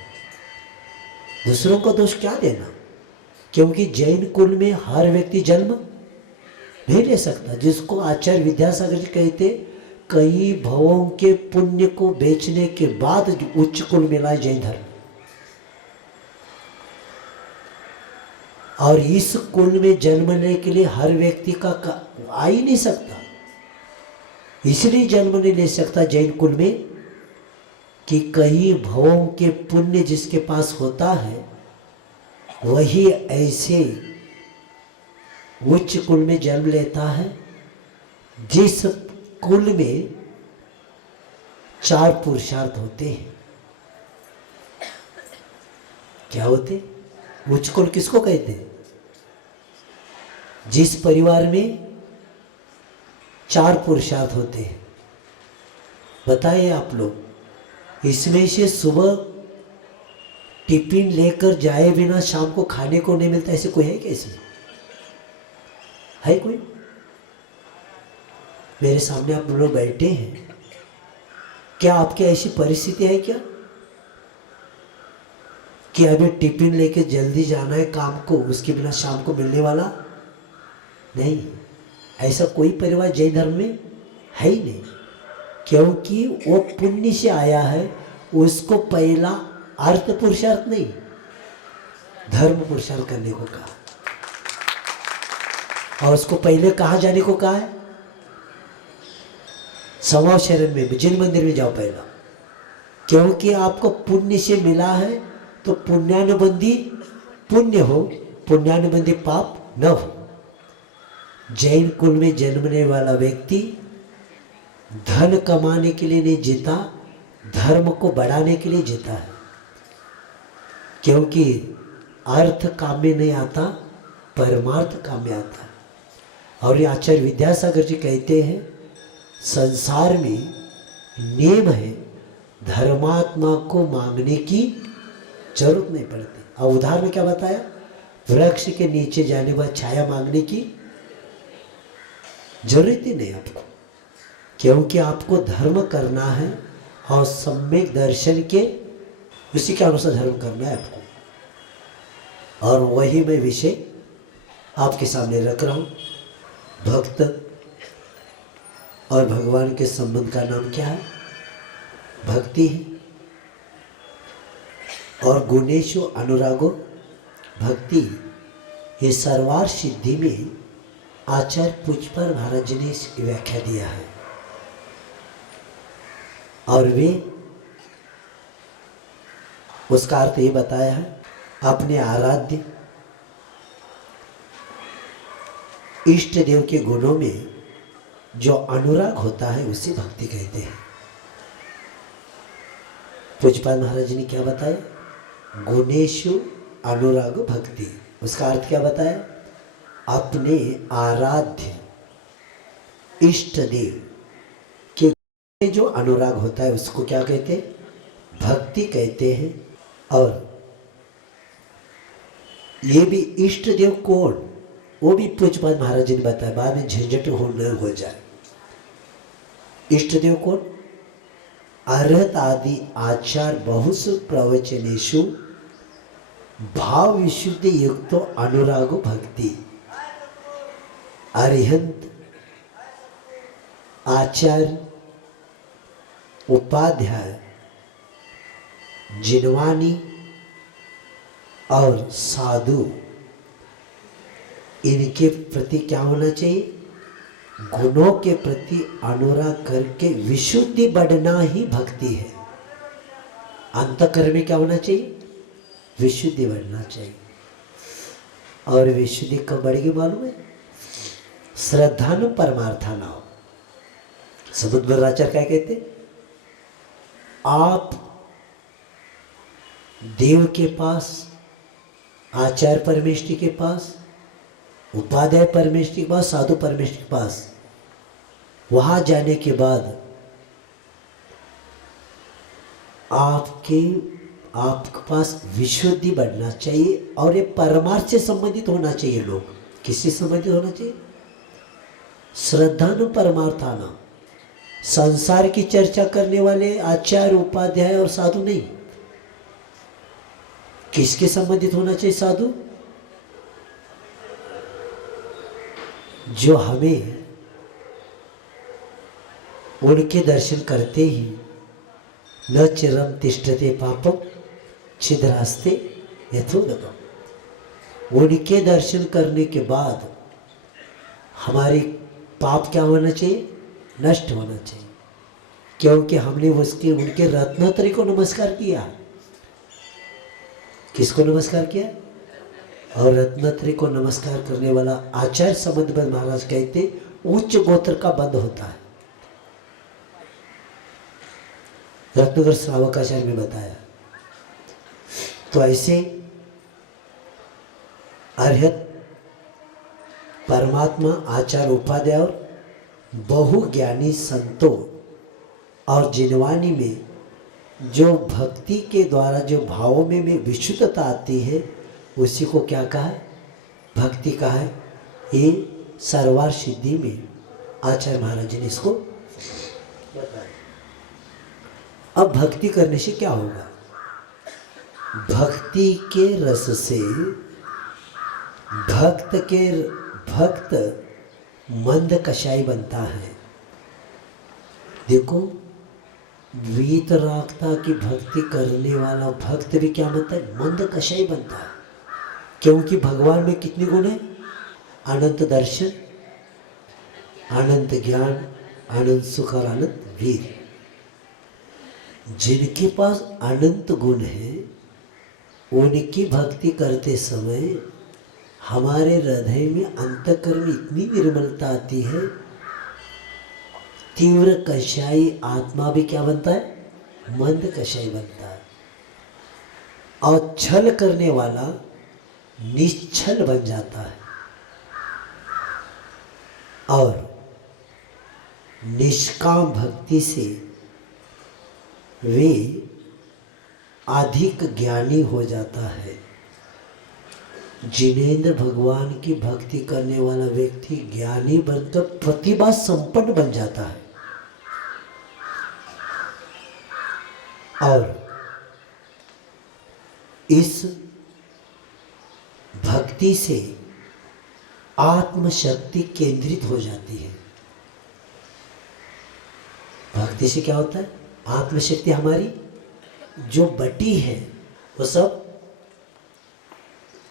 दूसरों को दोष क्या देना? क्योंकि जैन कुल में हर व्यक्ति जन्म नहीं ले सकता। जिसको आचार्य विद्यासागर जी कहते, कई भवों के पुण्य को बेचने के बाद उच्च कुल मिला है जैन धर्म। और इस कुल में जन्म लेने के लिए हर व्यक्ति का आ ही नहीं सकता। इसलिए जन्म नहीं ले सकता जैन कुल में कि कई भवों के पुण्य जिसके पास होता है वही ऐसे उच्च कुल में जन्म लेता है जिस कुल में 4 पुरुषार्थ होते हैं। क्या होते? उच्च कुल किसको कहते हैं? जिस परिवार में 4 पुरुषार्थ होते हैं। बताइए आप लोग, इसमें से सुबह टिफिन लेकर जाए बिना शाम को खाने को नहीं मिलता, ऐसे कोई है क्या? इसमें है कोई? मेरे सामने आप लोग बैठे हैं, क्या आपकी ऐसी परिस्थिति है क्या कि अभी टिफिन लेके जल्दी जाना है काम को, उसके बिना शाम को मिलने वाला नहीं? ऐसा कोई परिवार जैन धर्म में है ही नहीं, क्योंकि वो पुण्य से आया है। उसको पहला अर्थ पुरुषार्थ नहीं, धर्म पुरुषार्थ करने को कहा, और उसको पहले कहाँ जाने को कहा है? समाज शरण में, जिन मंदिर में जाओ पहला, क्योंकि आपको पुण्य से मिला है तो पुण्यानुबंधी पुण्य हो, पुण्यानुबंधी पाप न हो। जैन कुल में जन्मने वाला व्यक्ति धन कमाने के लिए नहीं जीता, धर्म को बढ़ाने के लिए जीता है। क्योंकि अर्थ काम में नहीं आता, परमार्थ काम में आता है। और ये आचार्य विद्यासागर जी कहते हैं, संसार में नियम है, धर्मात्मा को मांगने की जरूरत नहीं पड़ती। और उदाहरण क्या बताया? वृक्ष के नीचे जाने बाद छाया मांगने की जरूरत ही नहीं आपको। क्योंकि आपको धर्म करना है और सम्यक दर्शन के उसी के अनुसार धर्म करना है आपको। और वही मैं विषय आपके सामने रख रहा हूँ। भक्त और भगवान के संबंध का नाम क्या है? भक्ति है। और गुणेशु अनुरागो भक्ति, ये सर्वार सिद्धि में आचार्य पुष्पर महाराज जी ने इसकी व्याख्या दिया है। और वे उसका अर्थ ये बताया है, अपने आराध्य इष्ट देव के गुणों में जो अनुराग होता है उसे भक्ति कहते हैं। पुष्पाल महाराज जी ने क्या बताया? गुणेशु अनुराग भक्ति। उसका अर्थ क्या बताया? अपने आराध्य इष्ट देव के जो अनुराग होता है उसको क्या कहते हैं? भक्ति कहते हैं। और ये भी इष्ट देव कौन, वो भी पुष्पाल महाराज जी ने बताया, बाद में झंझट हो जाए। इष्ट देव कौन? अर्हत आदि आचार बहुसु प्रवचनेषु भाव विशुद्धि युक्तो अनुरागो भक्ति। अरिहंत आचार्य उपाध्याय जिनवानी और साधु, इनके प्रति क्या होना चाहिए? गुणों के प्रति अनुराग करके विशुद्धि बढ़ना ही भक्ति है। अंतःकरण में क्या होना चाहिए? विशुद्धि बढ़ना चाहिए। और विशुद्धि कब बढ़ेगी मालूम है? श्रद्धानु परमार्थाना। समुद्राचार्य क्या कहते? आप देव के पास, आचार्य परमेष्ठी के पास, उपाध्याय परमेष्ठी के पास, साधु परमेष्ठी के पास, वहां जाने के बाद आपके पास विशुद्धि बढ़ना चाहिए। और ये परमार्थ से संबंधित होना चाहिए। लोग किससे संबंधित होना चाहिए? श्रद्धानु परमार्थाना। संसार की चर्चा करने वाले आचार्य उपाध्याय और साधु नहीं। किसके संबंधित होना चाहिए? साधु जो हमें उनके दर्शन करते ही न चिरम तिष्ठते पापम छिद्रास्ते यथोदकम। उनके दर्शन करने के बाद हमारे पाप क्या होना चाहिए? नष्ट होना चाहिए। क्योंकि हमने उनके रत्नोत्तरी को नमस्कार किया। किसको नमस्कार किया? और रत्नोत्तरी को नमस्कार करने वाला आचार्य समदबद्ध महाराज कहते उच्च गोत्र का बंद होता है। रत्नगर श्रावकाचार्य ने बताया। तो ऐसे अर्हत परमात्मा आचार्य उपाध्याय और बहुज्ञानी संतों और जिनवानी में जो भक्ति के द्वारा जो भावों में विशुद्धता आती है उसी को क्या कहा है? भक्ति कहा है। ये सर्वार सिद्धि में आचार्य महाराज जी ने इसको बताया। अब भक्ति करने से क्या होगा? भक्ति के रस से भक्त मंद कषाय बनता है। देखो, वीतरागता की भक्ति करने वाला भक्त भी क्या बनता है? मंद कषाय बनता है। क्योंकि भगवान में कितने गुण है? अनंत दर्शन, अनंत ज्ञान, अनंत सुख और अनंत वीर। जिनके पास अनंत गुण है उनकी भक्ति करते समय हमारे हृदय में अंतःकरण में इतनी निर्मलता आती है, तीव्र कषायी आत्मा भी क्या बनता है? मंद कषायी बनता है। और छल करने वाला निश्चल बन जाता है। और निष्काम भक्ति से वे अधिक ज्ञानी हो जाता है। जिनेंद्र भगवान की भक्ति करने वाला व्यक्ति ज्ञानी बनकर प्रतिभा संपन्न बन जाता है। और इस भक्ति से आत्मशक्ति केंद्रित हो जाती है। भक्ति से क्या होता है? आत्मशक्ति हमारी जो बटी है वो सब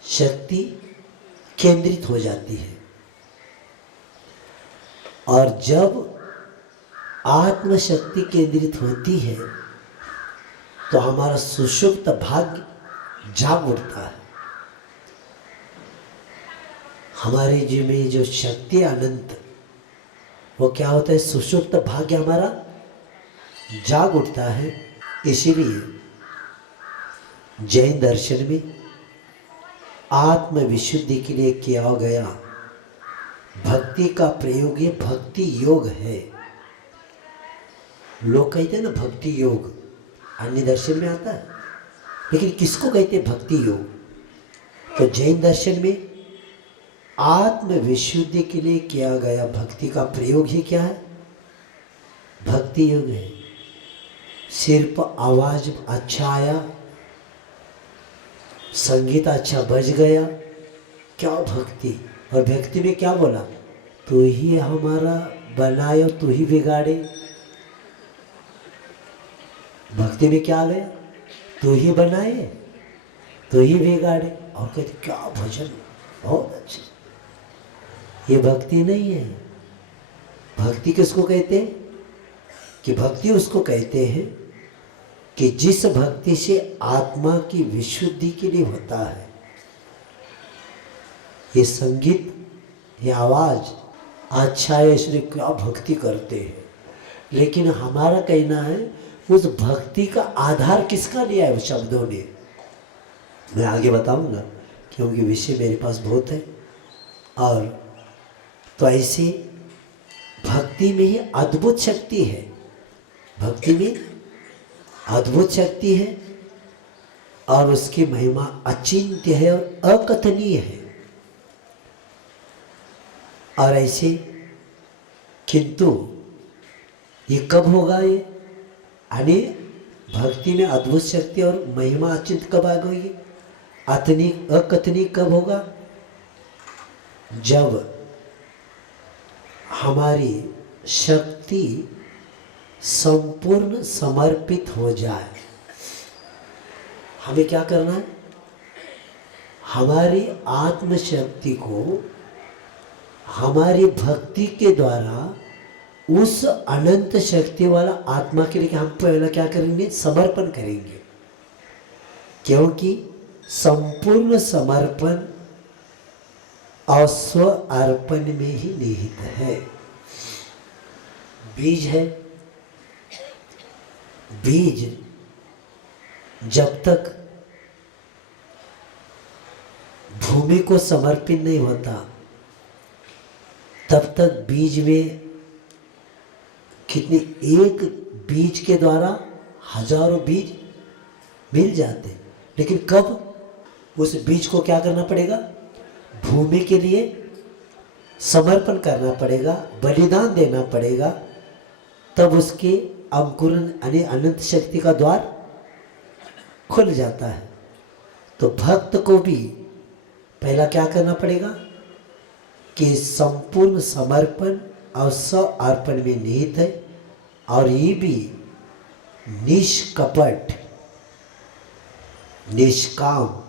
शक्ति केंद्रित हो जाती है। और जब आत्मशक्ति केंद्रित होती है तो हमारा सुषुप्त भाग्य जाग उठता है। हमारे जी में जो शक्ति अनंत, वो क्या होता है? सुषुप्त भाग्य हमारा जाग उठता है। इसीलिए जैन दर्शन में आत्म विशुद्धि के लिए किया गया भक्ति का प्रयोग ये भक्ति योग है। लोग कहते हैं ना भक्ति योग, अन्य दर्शन में आता है, लेकिन किसको कहते हैं भक्ति योग? तो जैन दर्शन में आत्म विशुद्धि के लिए किया गया भक्ति का प्रयोग ही क्या है? भक्ति योग है। सिर्फ आवाज अच्छा आया, संगीत अच्छा बज गया, क्या भक्ति? और भक्ति में क्या बोला? तू ही हमारा बनाए और तू ही बिगाड़े। भक्ति में क्या आ गया? तू ही बनाए तू ही बिगाड़े। और कहते क्या भजन, बहुत अच्छे। ये भक्ति नहीं है। भक्ति किसको कहते हैं? कि भक्ति उसको कहते हैं कि जिस भक्ति से आत्मा की विशुद्धि के लिए होता है। ये संगीत, ये आवाज अच्छा है इसलिए क्या भक्ति करते हैं, लेकिन हमारा कहना है उस भक्ति का आधार किसका लिया है? शब्दों ने। मैं आगे बताऊंगा क्योंकि विषय मेरे पास बहुत है। और तो ऐसे भक्ति में ही अद्भुत शक्ति है। भक्ति में अद्भुत शक्ति है और उसकी महिमा अचिंत्य है और अकथनीय है। और ऐसे किंतु ये कब होगा? ये यानी भक्ति में अद्भुत शक्ति और महिमा अचिंत्य कब आ गई? अकथनीय कब होगा? जब हमारी शक्ति संपूर्ण समर्पित हो जाए। हमें क्या करना है? हमारी आत्मशक्ति को हमारी भक्ति के द्वारा उस अनंत शक्ति वाला आत्मा के लिए हम पहला क्या करेंगे? समर्पण करेंगे। क्योंकि संपूर्ण समर्पण और स्व अर्पण में ही निहित है। बीज है, बीज जब तक भूमि को समर्पित नहीं होता तब तक बीज में कितने एक बीज के द्वारा हजारों बीज मिल जाते, लेकिन कब उस बीज को क्या करना पड़ेगा? भूमि के लिए समर्पण करना पड़ेगा, बलिदान देना पड़ेगा, तब उसके अंकुरण यानी अनंत शक्ति का द्वार खुल जाता है। तो भक्त को भी पहला क्या करना पड़ेगा कि संपूर्ण समर्पण और स्व अर्पण में निहित है। और ये भी निष्कपट, निष्काम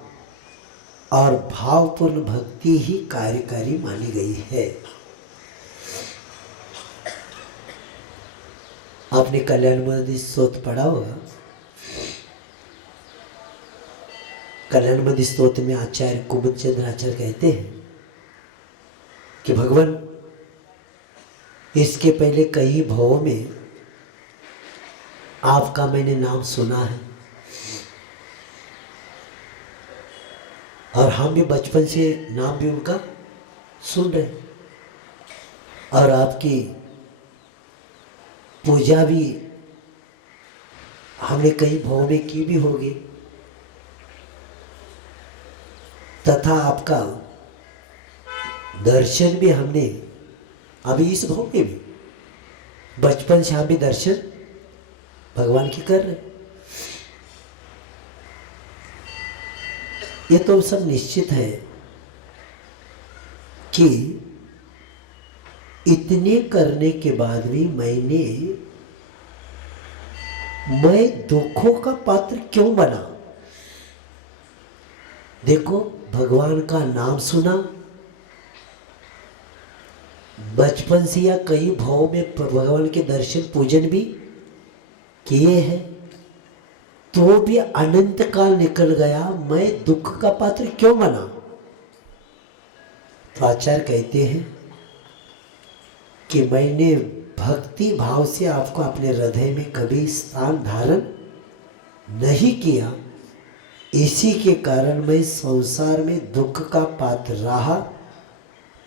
और भावपूर्ण भक्ति ही कार्यकारी मानी गई है। आपने कल्याणमय स्तोत्र पढ़ा होगा। कल्याणमय स्तोत्र में आचार्य कुमुद चंद्र आचार्य कहते हैं कि भगवान, इसके पहले कई भावों में आपका मैंने नाम सुना है और हम भी बचपन से नाम भी उनका सुन रहे, और आपकी पूजा भी हमने कई भाव में की भी होगी, तथा आपका दर्शन भी हमने अभी इस भाव में भी बचपन से हम भी दर्शन भगवान की कर रहे। ये तो सब निश्चित है कि इतने करने के बाद भी मैं दुखों का पात्र क्यों बना। देखो, भगवान का नाम सुना, बचपन से या कई भाव में भगवान के दर्शन पूजन भी किए हैं, तो भी अनंत काल निकल गया, मैं दुख का पात्र क्यों बना। तो आचार्य कहते हैं कि मैंने भक्ति भाव से आपको अपने हृदय में कभी स्थान धारण नहीं किया, इसी के कारण मैं संसार में दुख का पात्र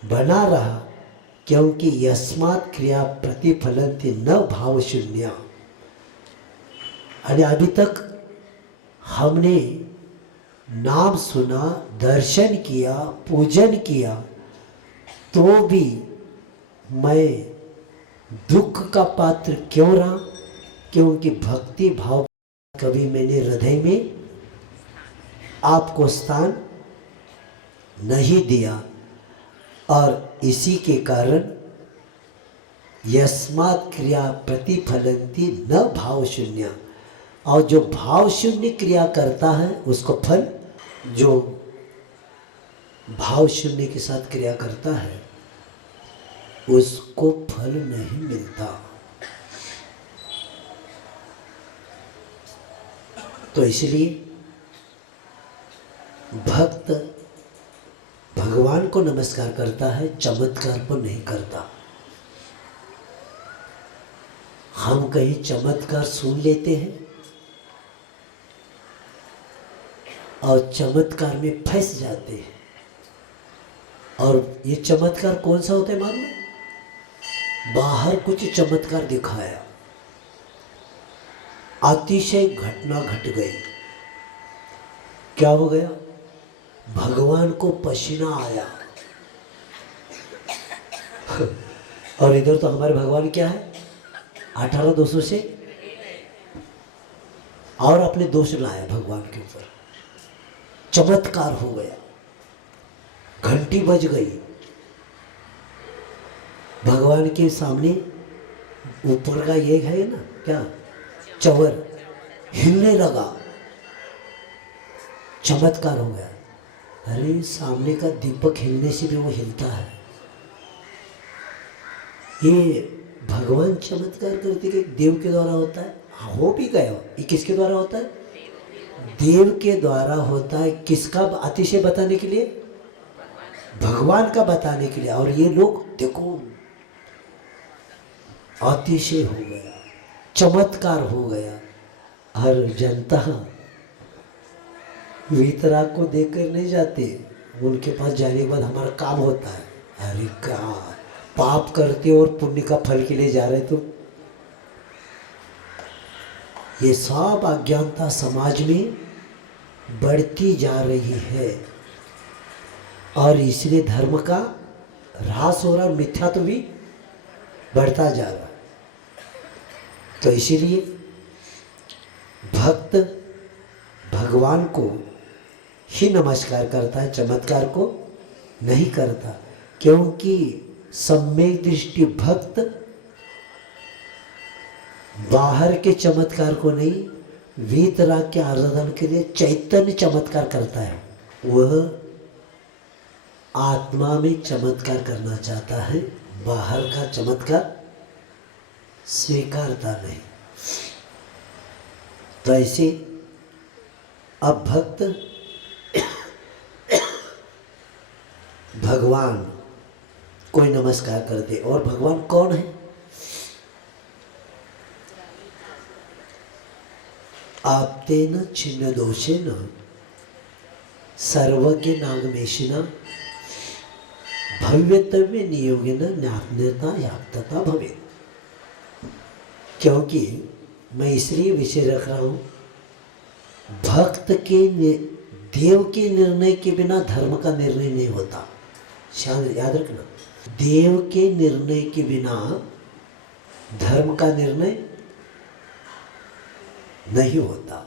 बना रहा, क्योंकि यस्मात् क्रिया प्रतिफलन्ति न भाव शून्य। अरे अभी तक हमने नाम सुना, दर्शन किया, पूजन किया, तो भी मैं दुख का पात्र क्यों रहा, क्योंकि भक्ति भाव कभी मैंने हृदय में आपको स्थान नहीं दिया, और इसी के कारण यस्मात् क्रिया प्रतिफलन्ति न भाव शून्य। और जो भाव शून्य क्रिया करता है उसको फल, जो भाव शून्य के साथ क्रिया करता है उसको फल नहीं मिलता। तो इसलिए भक्त भगवान को नमस्कार करता है, चमत्कार को नहीं करता। हम कहीं चमत्कार सुन लेते हैं और चमत्कार में फंस जाते हैं। और ये चमत्कार कौन सा होता है मालूम? बाहर कुछ चमत्कार दिखाया, अतिशय घटना घट गई, क्या हो गया? भगवान को पसीना आया। और इधर तो हमारे भगवान क्या है, 18 दोषों से और अपने दोष लाया भगवान के ऊपर। चमत्कार हो गया, घंटी बज गई, भगवान के सामने ऊपर का ये है ना क्या, चवर हिलने लगा, चमत्कार हो गया। अरे सामने का दीपक हिलने से भी वो हिलता है। ये भगवान चमत्कार करते कि देव के द्वारा होता है। हो भी गया, ये किसके द्वारा होता है? देव के द्वारा होता है। किसका अतिशय बताने के लिए? भगवान का बताने के लिए। और ये लोग देखो, अतिशय हो गया, चमत्कार हो गया। हर जनता वीतराग को देखकर नहीं जाते, उनके पास जाने के बाद हमारा काम होता है। अरे क्या पाप करते और पुण्य का फल के लिए जा रहे, तो ये सब अज्ञानता समाज में बढ़ती जा रही है और इसलिए धर्म का ह्रास हो रहा है, मिथ्यात्व भी बढ़ता जा रहा है। तो इसीलिए भक्त भगवान को ही नमस्कार करता है, चमत्कार को नहीं करता। क्योंकि सम्यक दृष्टि भक्त बाहर के चमत्कार को नहीं, वीतराग के आराधन के लिए चैतन्य चमत्कार करता है। वह आत्मा में चमत्कार करना चाहता है, बाहर का चमत्कार स्वीकारता नहीं। तो ऐसे अब भक्त भगवान कोई नमस्कार करते। और भगवान कौन है? आप्तेन छिन्न दोषेन सर्वज्ञ नागमेशिना भव्यतव्य नियोगेन ज्ञापनता याप्तता भवे। क्योंकि मैं इसलिए विषय रख रहा हूँ, भक्त के देव के निर्णय के बिना धर्म का निर्णय नहीं होता। याद रखना, देव के निर्णय के बिना धर्म का निर्णय नहीं होता।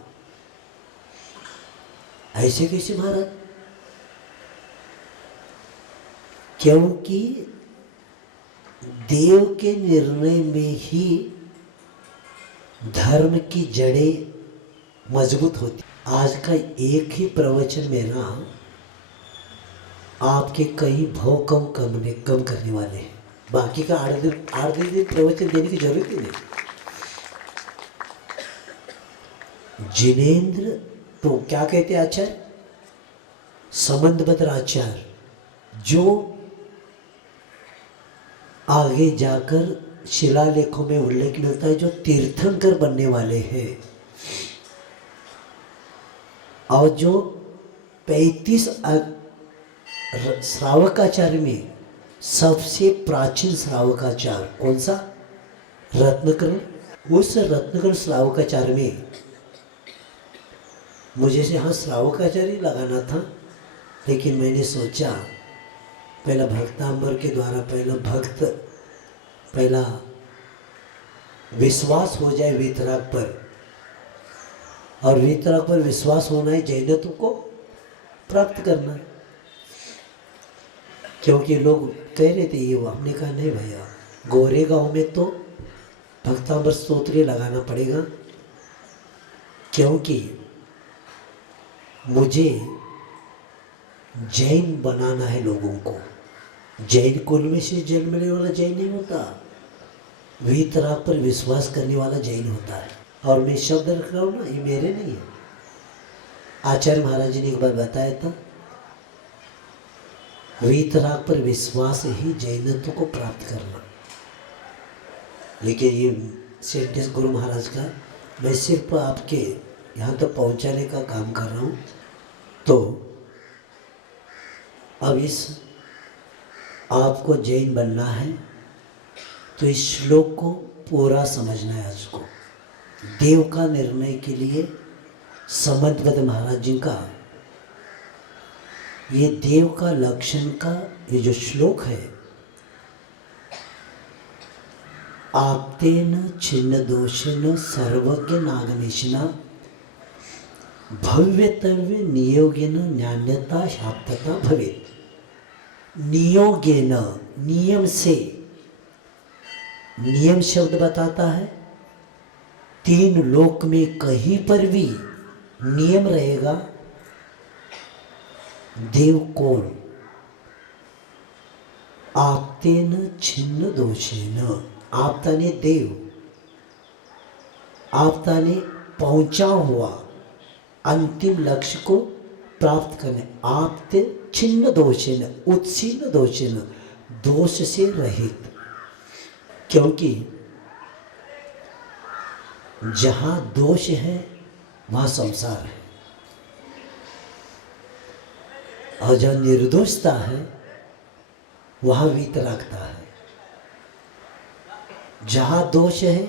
ऐसे कैसे महाराज? क्योंकि देव के निर्णय में ही धर्म की जड़ें मजबूत होती। आज का एक ही प्रवचन मेरा आपके कई भाव कम करने वाले हैं। बाकी का 8 दिन प्रवचन देने की जरूरत ही नहीं। जिनेंद्र तो क्या कहते हैं आचार्य, संबंधभद्र आचार्य, जो आगे जाकर शिलालेखों में उल्लेख मिलता है, जो तीर्थंकर बनने वाले हैं, और जो 35 श्रावकाचार्य में सबसे प्राचीन श्रावकाचार्य कौन सा, रत्नकर्ण। उस रत्नकर्ण श्रावकाचार्य में मुझे से हाँ श्रावकाचार्य लगाना था, लेकिन मैंने सोचा पहला भक्तांबर के द्वारा पहला विश्वास हो जाए वीतराग पर, और वीतराग पर विश्वास होना है जैनत्व को प्राप्त करना। क्योंकि लोग कह रहे थे ये वो, हमने कहा नहीं भैया, गोरेगांव में तो भक्तांबर स्तोत्र लगाना पड़ेगा, क्योंकि मुझे जैन बनाना है लोगों को। जैन कुल में से जन्म लेने वाला जैन नहीं होता, वीतराग पर विश्वास करने वाला जैन होता है। और मैं शब्द रख रहा हूँ ना, ये मेरे नहीं है, आचार्य महाराज जी ने एक बार बताया था, वीतराग पर विश्वास ही जैनत्व को प्राप्त करना। लेकिन ये सेंटेंस गुरु महाराज का मैं सिर्फ आपके यहाँ तक पहुँचाने का काम कर रहा हूँ। तो अब इस आपको जैन बनना है तो इस श्लोक को पूरा समझना है। आज को देव का निर्णय के लिए संबंधभद्र महाराज जी का ये देव का लक्षण का ये जो श्लोक है, आप्तेन छिन्न दोषेन सर्वज्ञ नागनेशिना भव्यतव्य नियोगेन न्यान्यता शाप्तता भवेत्। नियोगेन, नियम से, नियम शब्द बताता है 3 लोक में कहीं पर भी नियम रहेगा। देव कौन, आपतेन छिन्न दोषेन, आपता ने देव, आपता ने पहुंचा हुआ अंतिम लक्ष्य को प्राप्त करने, आपते छिन्न दोषेन, उत्सीन्न दोषेन, दोष से रहित। क्योंकि जहां दोष है वहां संसार है, और जहां निर्दोषता है वहां वीतरागता है। जहां दोष है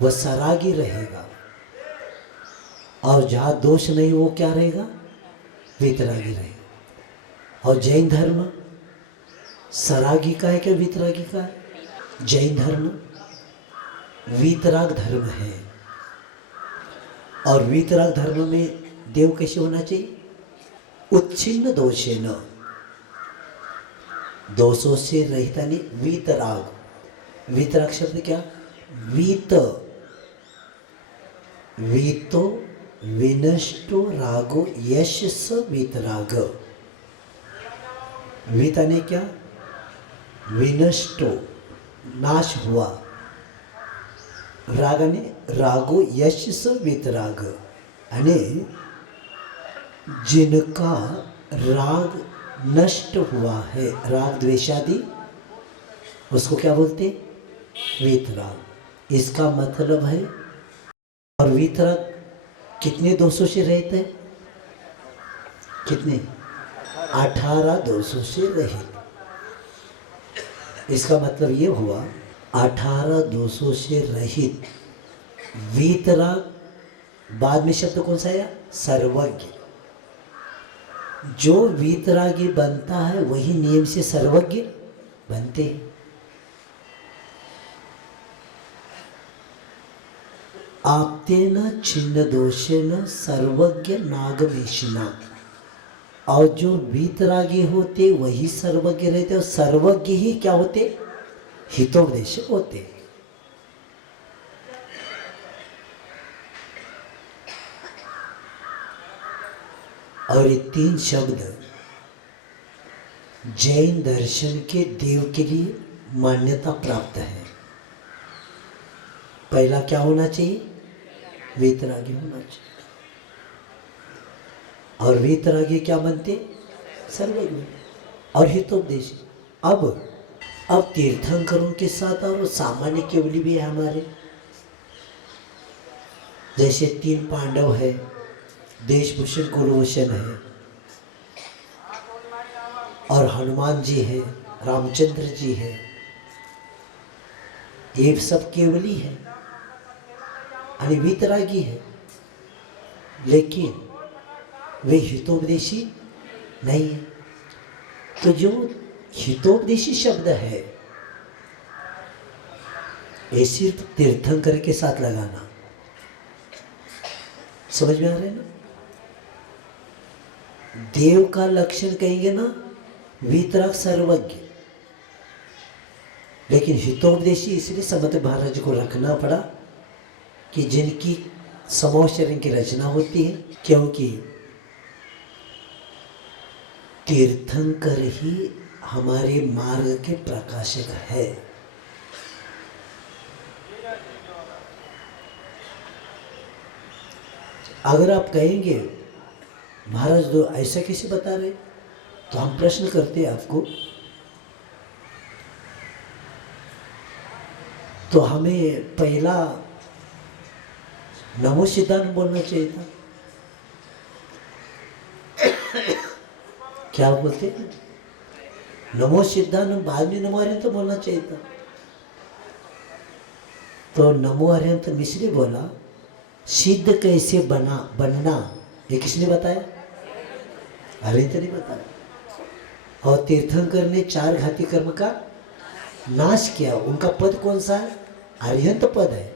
वह सरागी रहेगा, और जहां दोष नहीं वो क्या रहेगा, वीतरागी रहेगा। और जैन धर्म सरागी का है क्या वीतरागी का है? जैन धर्म वीतराग धर्म है। और वीतराग धर्म में देव कैसे होना चाहिए, उच्छिन्न दोषेन, दोषों से रहित यानी वीतराग। वीतराग शब्द क्या, वीत, वीतो विनष्टो रागो यश स वीतराग। वीता ने क्या, विनष्टो, नाश हुआ, राग ने रागो यश स वीतराग, यानी जिनका राग नष्ट हुआ है, राग द्वेषादि, उसको क्या बोलते, वीतराग। इसका मतलब है, और वीतराग कितने दोषों से रहित है, कितने, 18 दोषों से रहित। इसका मतलब ये हुआ 18 दोषों से रहित वीतराग। बाद में शब्द कौन सा आया, सर्वज्ञ। जो वीतरागी बनता है वही नियम से सर्वज्ञ बनते हैं। आप्तेन छिन्न दोषेन सर्वज्ञ नागमेशिना। और जो वीतरागी होते वही सर्वज्ञ रहते, और सर्वज्ञ ही क्या होते? हितोपदेशक होते। और ये तीन शब्द जैन दर्शन के देव के लिए मान्यता प्राप्त है। पहला क्या होना चाहिए? वीतरागी होना चाहिए। और वीतरागी क्या बनते? सर्वज्ञ और हितोपदेशी। अब तीर्थंकरों के साथ और सामान्य केवली भी है हमारे, जैसे 3 पांडव है, देशभूषण कुलभूषण है, और हनुमान जी है, रामचंद्र जी है, ये सब केवली है, यानी वीतरागी है, लेकिन वे हितोपदेशी नहीं है। तो जो हितोपदेशी शब्द है ये सिर्फ तीर्थंकर के साथ लगाना। समझ में आ रहा है ना? देव का लक्षण कहेंगे ना वीतराग सर्वज्ञ, लेकिन हितोपदेशी इसलिए समर्थ महाराज को रखना पड़ा कि जिनकी समोच्चरण की रचना होती है, क्योंकि तीर्थंकर ही हमारे मार्ग के प्रकाशक है। अगर आप कहेंगे महाराज दो ऐसा कैसे बता रहे, तो हम प्रश्न करते हैं आपको, तो हमें पहला नमो सिद्धांत बोलना चाहिए था। क्या बोलते हैं? नमो सिद्धांत, बाद में नमो अरिहंत बोलना चाहिए था। तो नमो अरिहंत मिश्री बोला, सिद्ध कैसे बनना ये किसने बताया? अरिहंत ने बताया। और तीर्थंकर ने 4 घाती कर्म का नाश किया। उनका पद कौन सा है? अरिहंत पद है।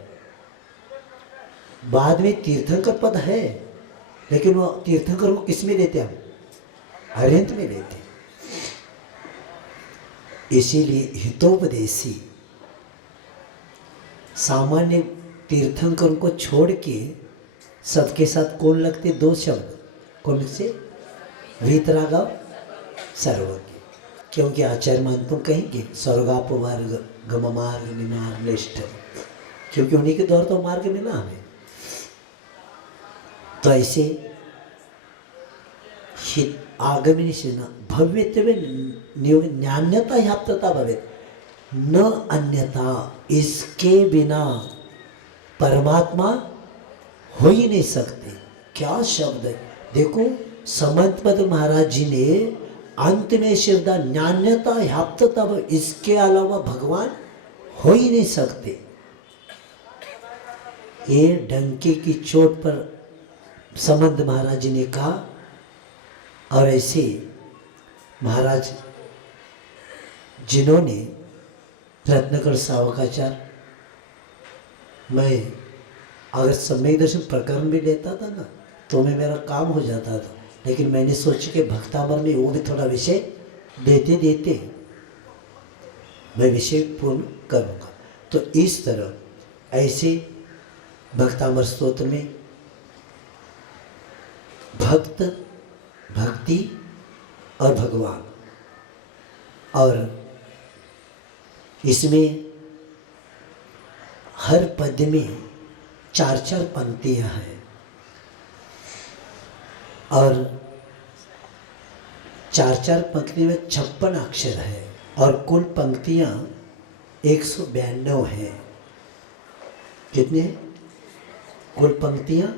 बाद में तीर्थंकर पद है, लेकिन वो तीर्थंकर को किस में देते हम? अरिहंत में देते। इसीलिए हितोपदेशी सामान्य तीर्थंकर को छोड़ के सबके साथ कौन लगते? 2 शब्द कौन से? वीतराग और सर्वज्ञ। क्योंकि आचार्य महात्मा कहेंगे स्वर्गापवर्ग गम मार्ग निमार्गलिष्ठ, क्योंकि उन्हीं के द्वारा तो मार्ग मिला हमें। तो ऐसे आगमनी से न भव्यत्वे न्यान्यता ह्याप्तता भवेत्, न अन्यथा, इसके बिना परमात्मा हो ही नहीं सकते। क्या शब्द है देखो, समंत पद महाराज जी ने अंत में श्रद्धा न्यान्यता ह्याप्तता, इसके अलावा भगवान हो ही नहीं सकते। ये डंके की चोट पर समंत महाराज जी ने कहा। और ऐसे महाराज जिन्होंने रत्नकर सावकाचार, मैं अगर सम्यक दर्शन प्रकरण भी लेता था ना तो मैं मेरा काम हो जाता था, लेकिन मैंने सोचा कि भक्तामर में वो भी थोड़ा विषय देते देते मैं विषय पूर्ण करूँगा। तो इस तरह ऐसे भक्तामर स्तोत्र में भक्त, भक्ति और भगवान, और इसमें हर पद में 4-4 पंक्तियां हैं, और 4-4 पंक्ति में 56 अक्षर है, और कुल पंक्तियां 192 हैं। कितने हैं? कुल पंक्तियां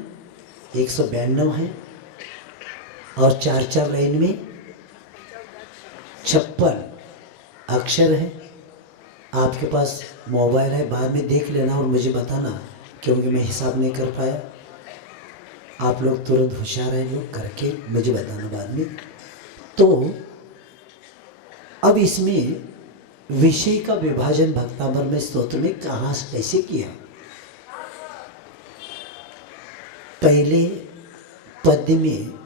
192 हैं, और 4-4 लाइन में 56 अक्षर है। आपके पास मोबाइल है, बाद में देख लेना और मुझे बताना, क्योंकि मैं हिसाब नहीं कर पाया। आप लोग तुरंत होशियार हैं, लोग करके मुझे बताना बाद में। तो अब इसमें विषय का विभाजन भक्तामर में स्तोत्र में कहाँ से कैसे किया? पहले पद में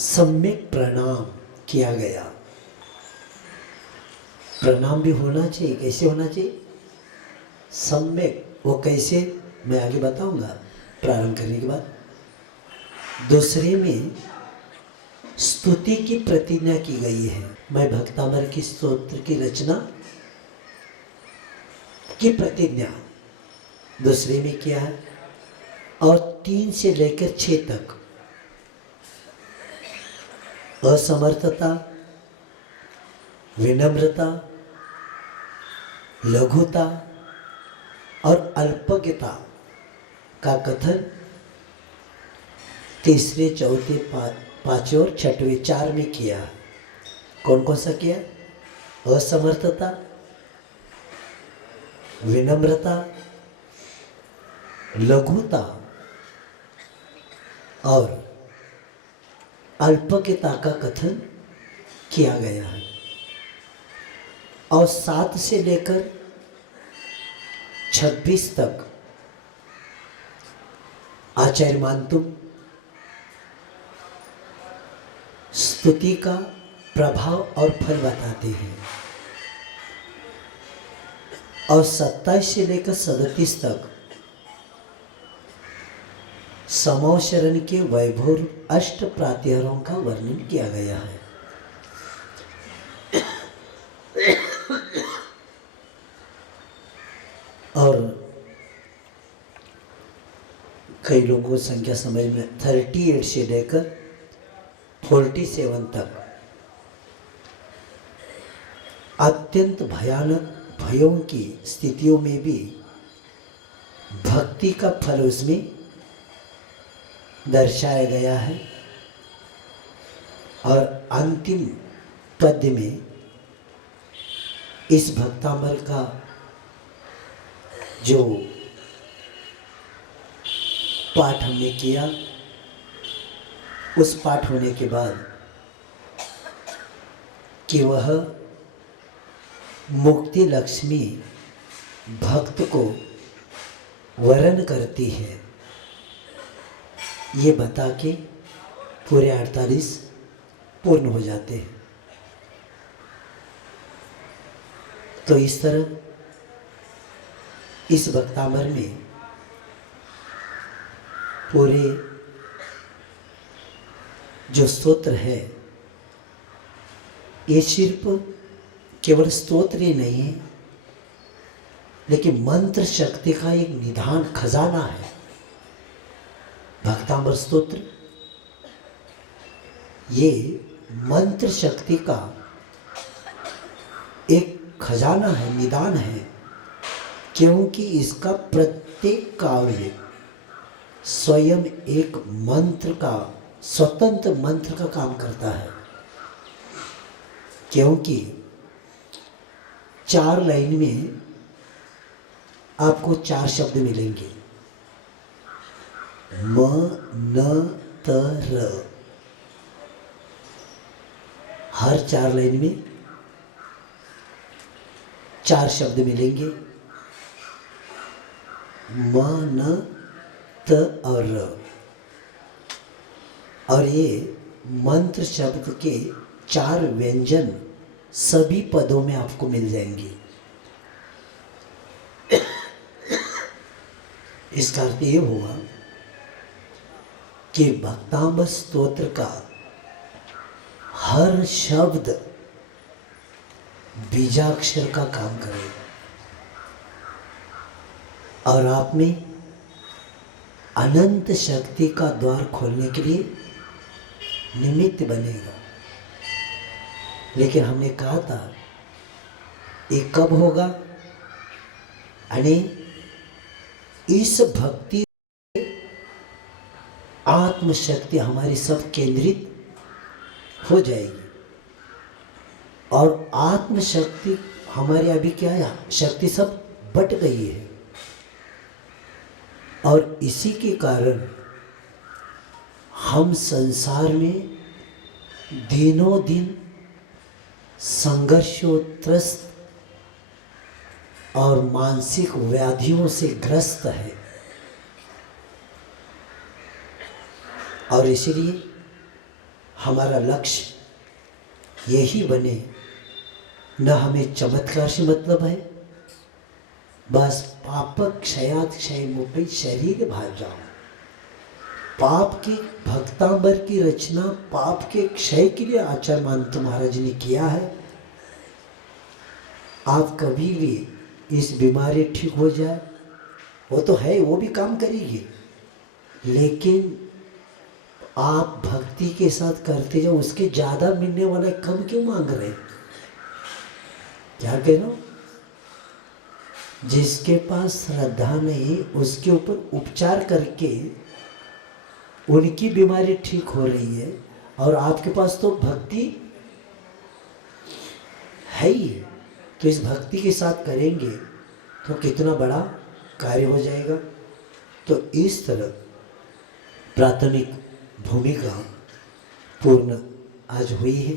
सम्यक प्रणाम किया गया। प्रणाम भी होना चाहिए। कैसे होना चाहिए? सम्यक। वो कैसे, मैं आगे बताऊंगा प्रारंभ करने के बाद। दूसरे में स्तुति की प्रतिज्ञा की गई है। मैं भक्तामर की स्तोत्र की रचना की प्रतिज्ञा दूसरे में किया है। और 3 से लेकर 6 तक असमर्थता, विनम्रता, लघुता और अल्पज्ञता का कथन तीसरे, चौथे, पांचवें और छठवें 4 में किया। कौन कौन सा किया? असमर्थता, विनम्रता, लघुता और अल्पज्ञता का कथन किया गया है। और 7 से लेकर 26 तक आचार्य मानतुम स्तुति का प्रभाव और फल बताते हैं। और 27 से लेकर 37 तक समो शरण के वैभव अष्ट प्रातिहारों का वर्णन किया गया है। और कई लोगों को संख्या समझ में 38 से लेकर 47 तक अत्यंत भयानक भयों की स्थितियों में भी भक्ति का फल उसमें दर्शाया गया है। और अंतिम पद्य में इस भक्तामर का जो पाठ हमने किया, उस पाठ होने के बाद कि वह मुक्ति लक्ष्मी भक्त को वरण करती है, ये बता के पूरे 48 पूर्ण हो जाते हैं। तो इस तरह इस भक्तामर में पूरे जो स्तोत्र है, ये सिर्फ केवल स्तोत्र ही नहीं है, लेकिन मंत्र शक्ति का एक निधान खजाना है। भक्तामर स्तोत्र ये मंत्र शक्ति का एक खजाना है, निदान है। क्योंकि इसका प्रत्येक काव्य स्वयं एक मंत्र का, स्वतंत्र मंत्र का काम करता है। क्योंकि 4 लाइन में आपको 4 शब्द मिलेंगे, म न त र। हर 4 लाइन में 4 शब्द मिलेंगे, म न त और र। और ये मंत्र शब्द के 4 व्यंजन सभी पदों में आपको मिल जाएंगे। इसका अर्थ ये हुआ कि भक्तामर स्तोत्र का हर शब्द बीजाक्षर का काम करेगा और आप में अनंत शक्ति का द्वार खोलने के लिए निमित्त बनेगा। लेकिन हमने कहा था ये कब होगा? यानी इस भक्ति आत्मशक्ति हमारी सब केंद्रित हो जाएगी। और आत्मशक्ति हमारे अभी क्या है, शक्ति सब बट गई है। और इसी के कारण हम संसार में दिनों दिन संघर्षोत्रस्त और मानसिक व्याधियों से ग्रस्त है। और इसलिए हमारा लक्ष्य यही बने, न हमें चमत्कार से मतलब है, बस पाप क्षयात क्षय मुपी शरीर भाग जाओ। पाप के भक्तांबर की रचना पाप के क्षय के लिए आचार्य मानतु महाराज ने किया है। आप कभी भी इस बीमारी ठीक हो जाए, वो तो है, वो भी काम करेगी, लेकिन आप भक्ति के साथ करते जाओ, उसके ज़्यादा मिलने वाला कम क्यों मांग रहे? क्या कह रहा हूँ? जिसके पास श्रद्धा नहीं उसके ऊपर उपचार करके उनकी बीमारी ठीक हो रही है, और आपके पास तो भक्ति है ही, तो इस भक्ति के साथ करेंगे तो कितना बड़ा कार्य हो जाएगा। तो इस तरह प्राथमिक भूमिका पूर्ण आज हुई है।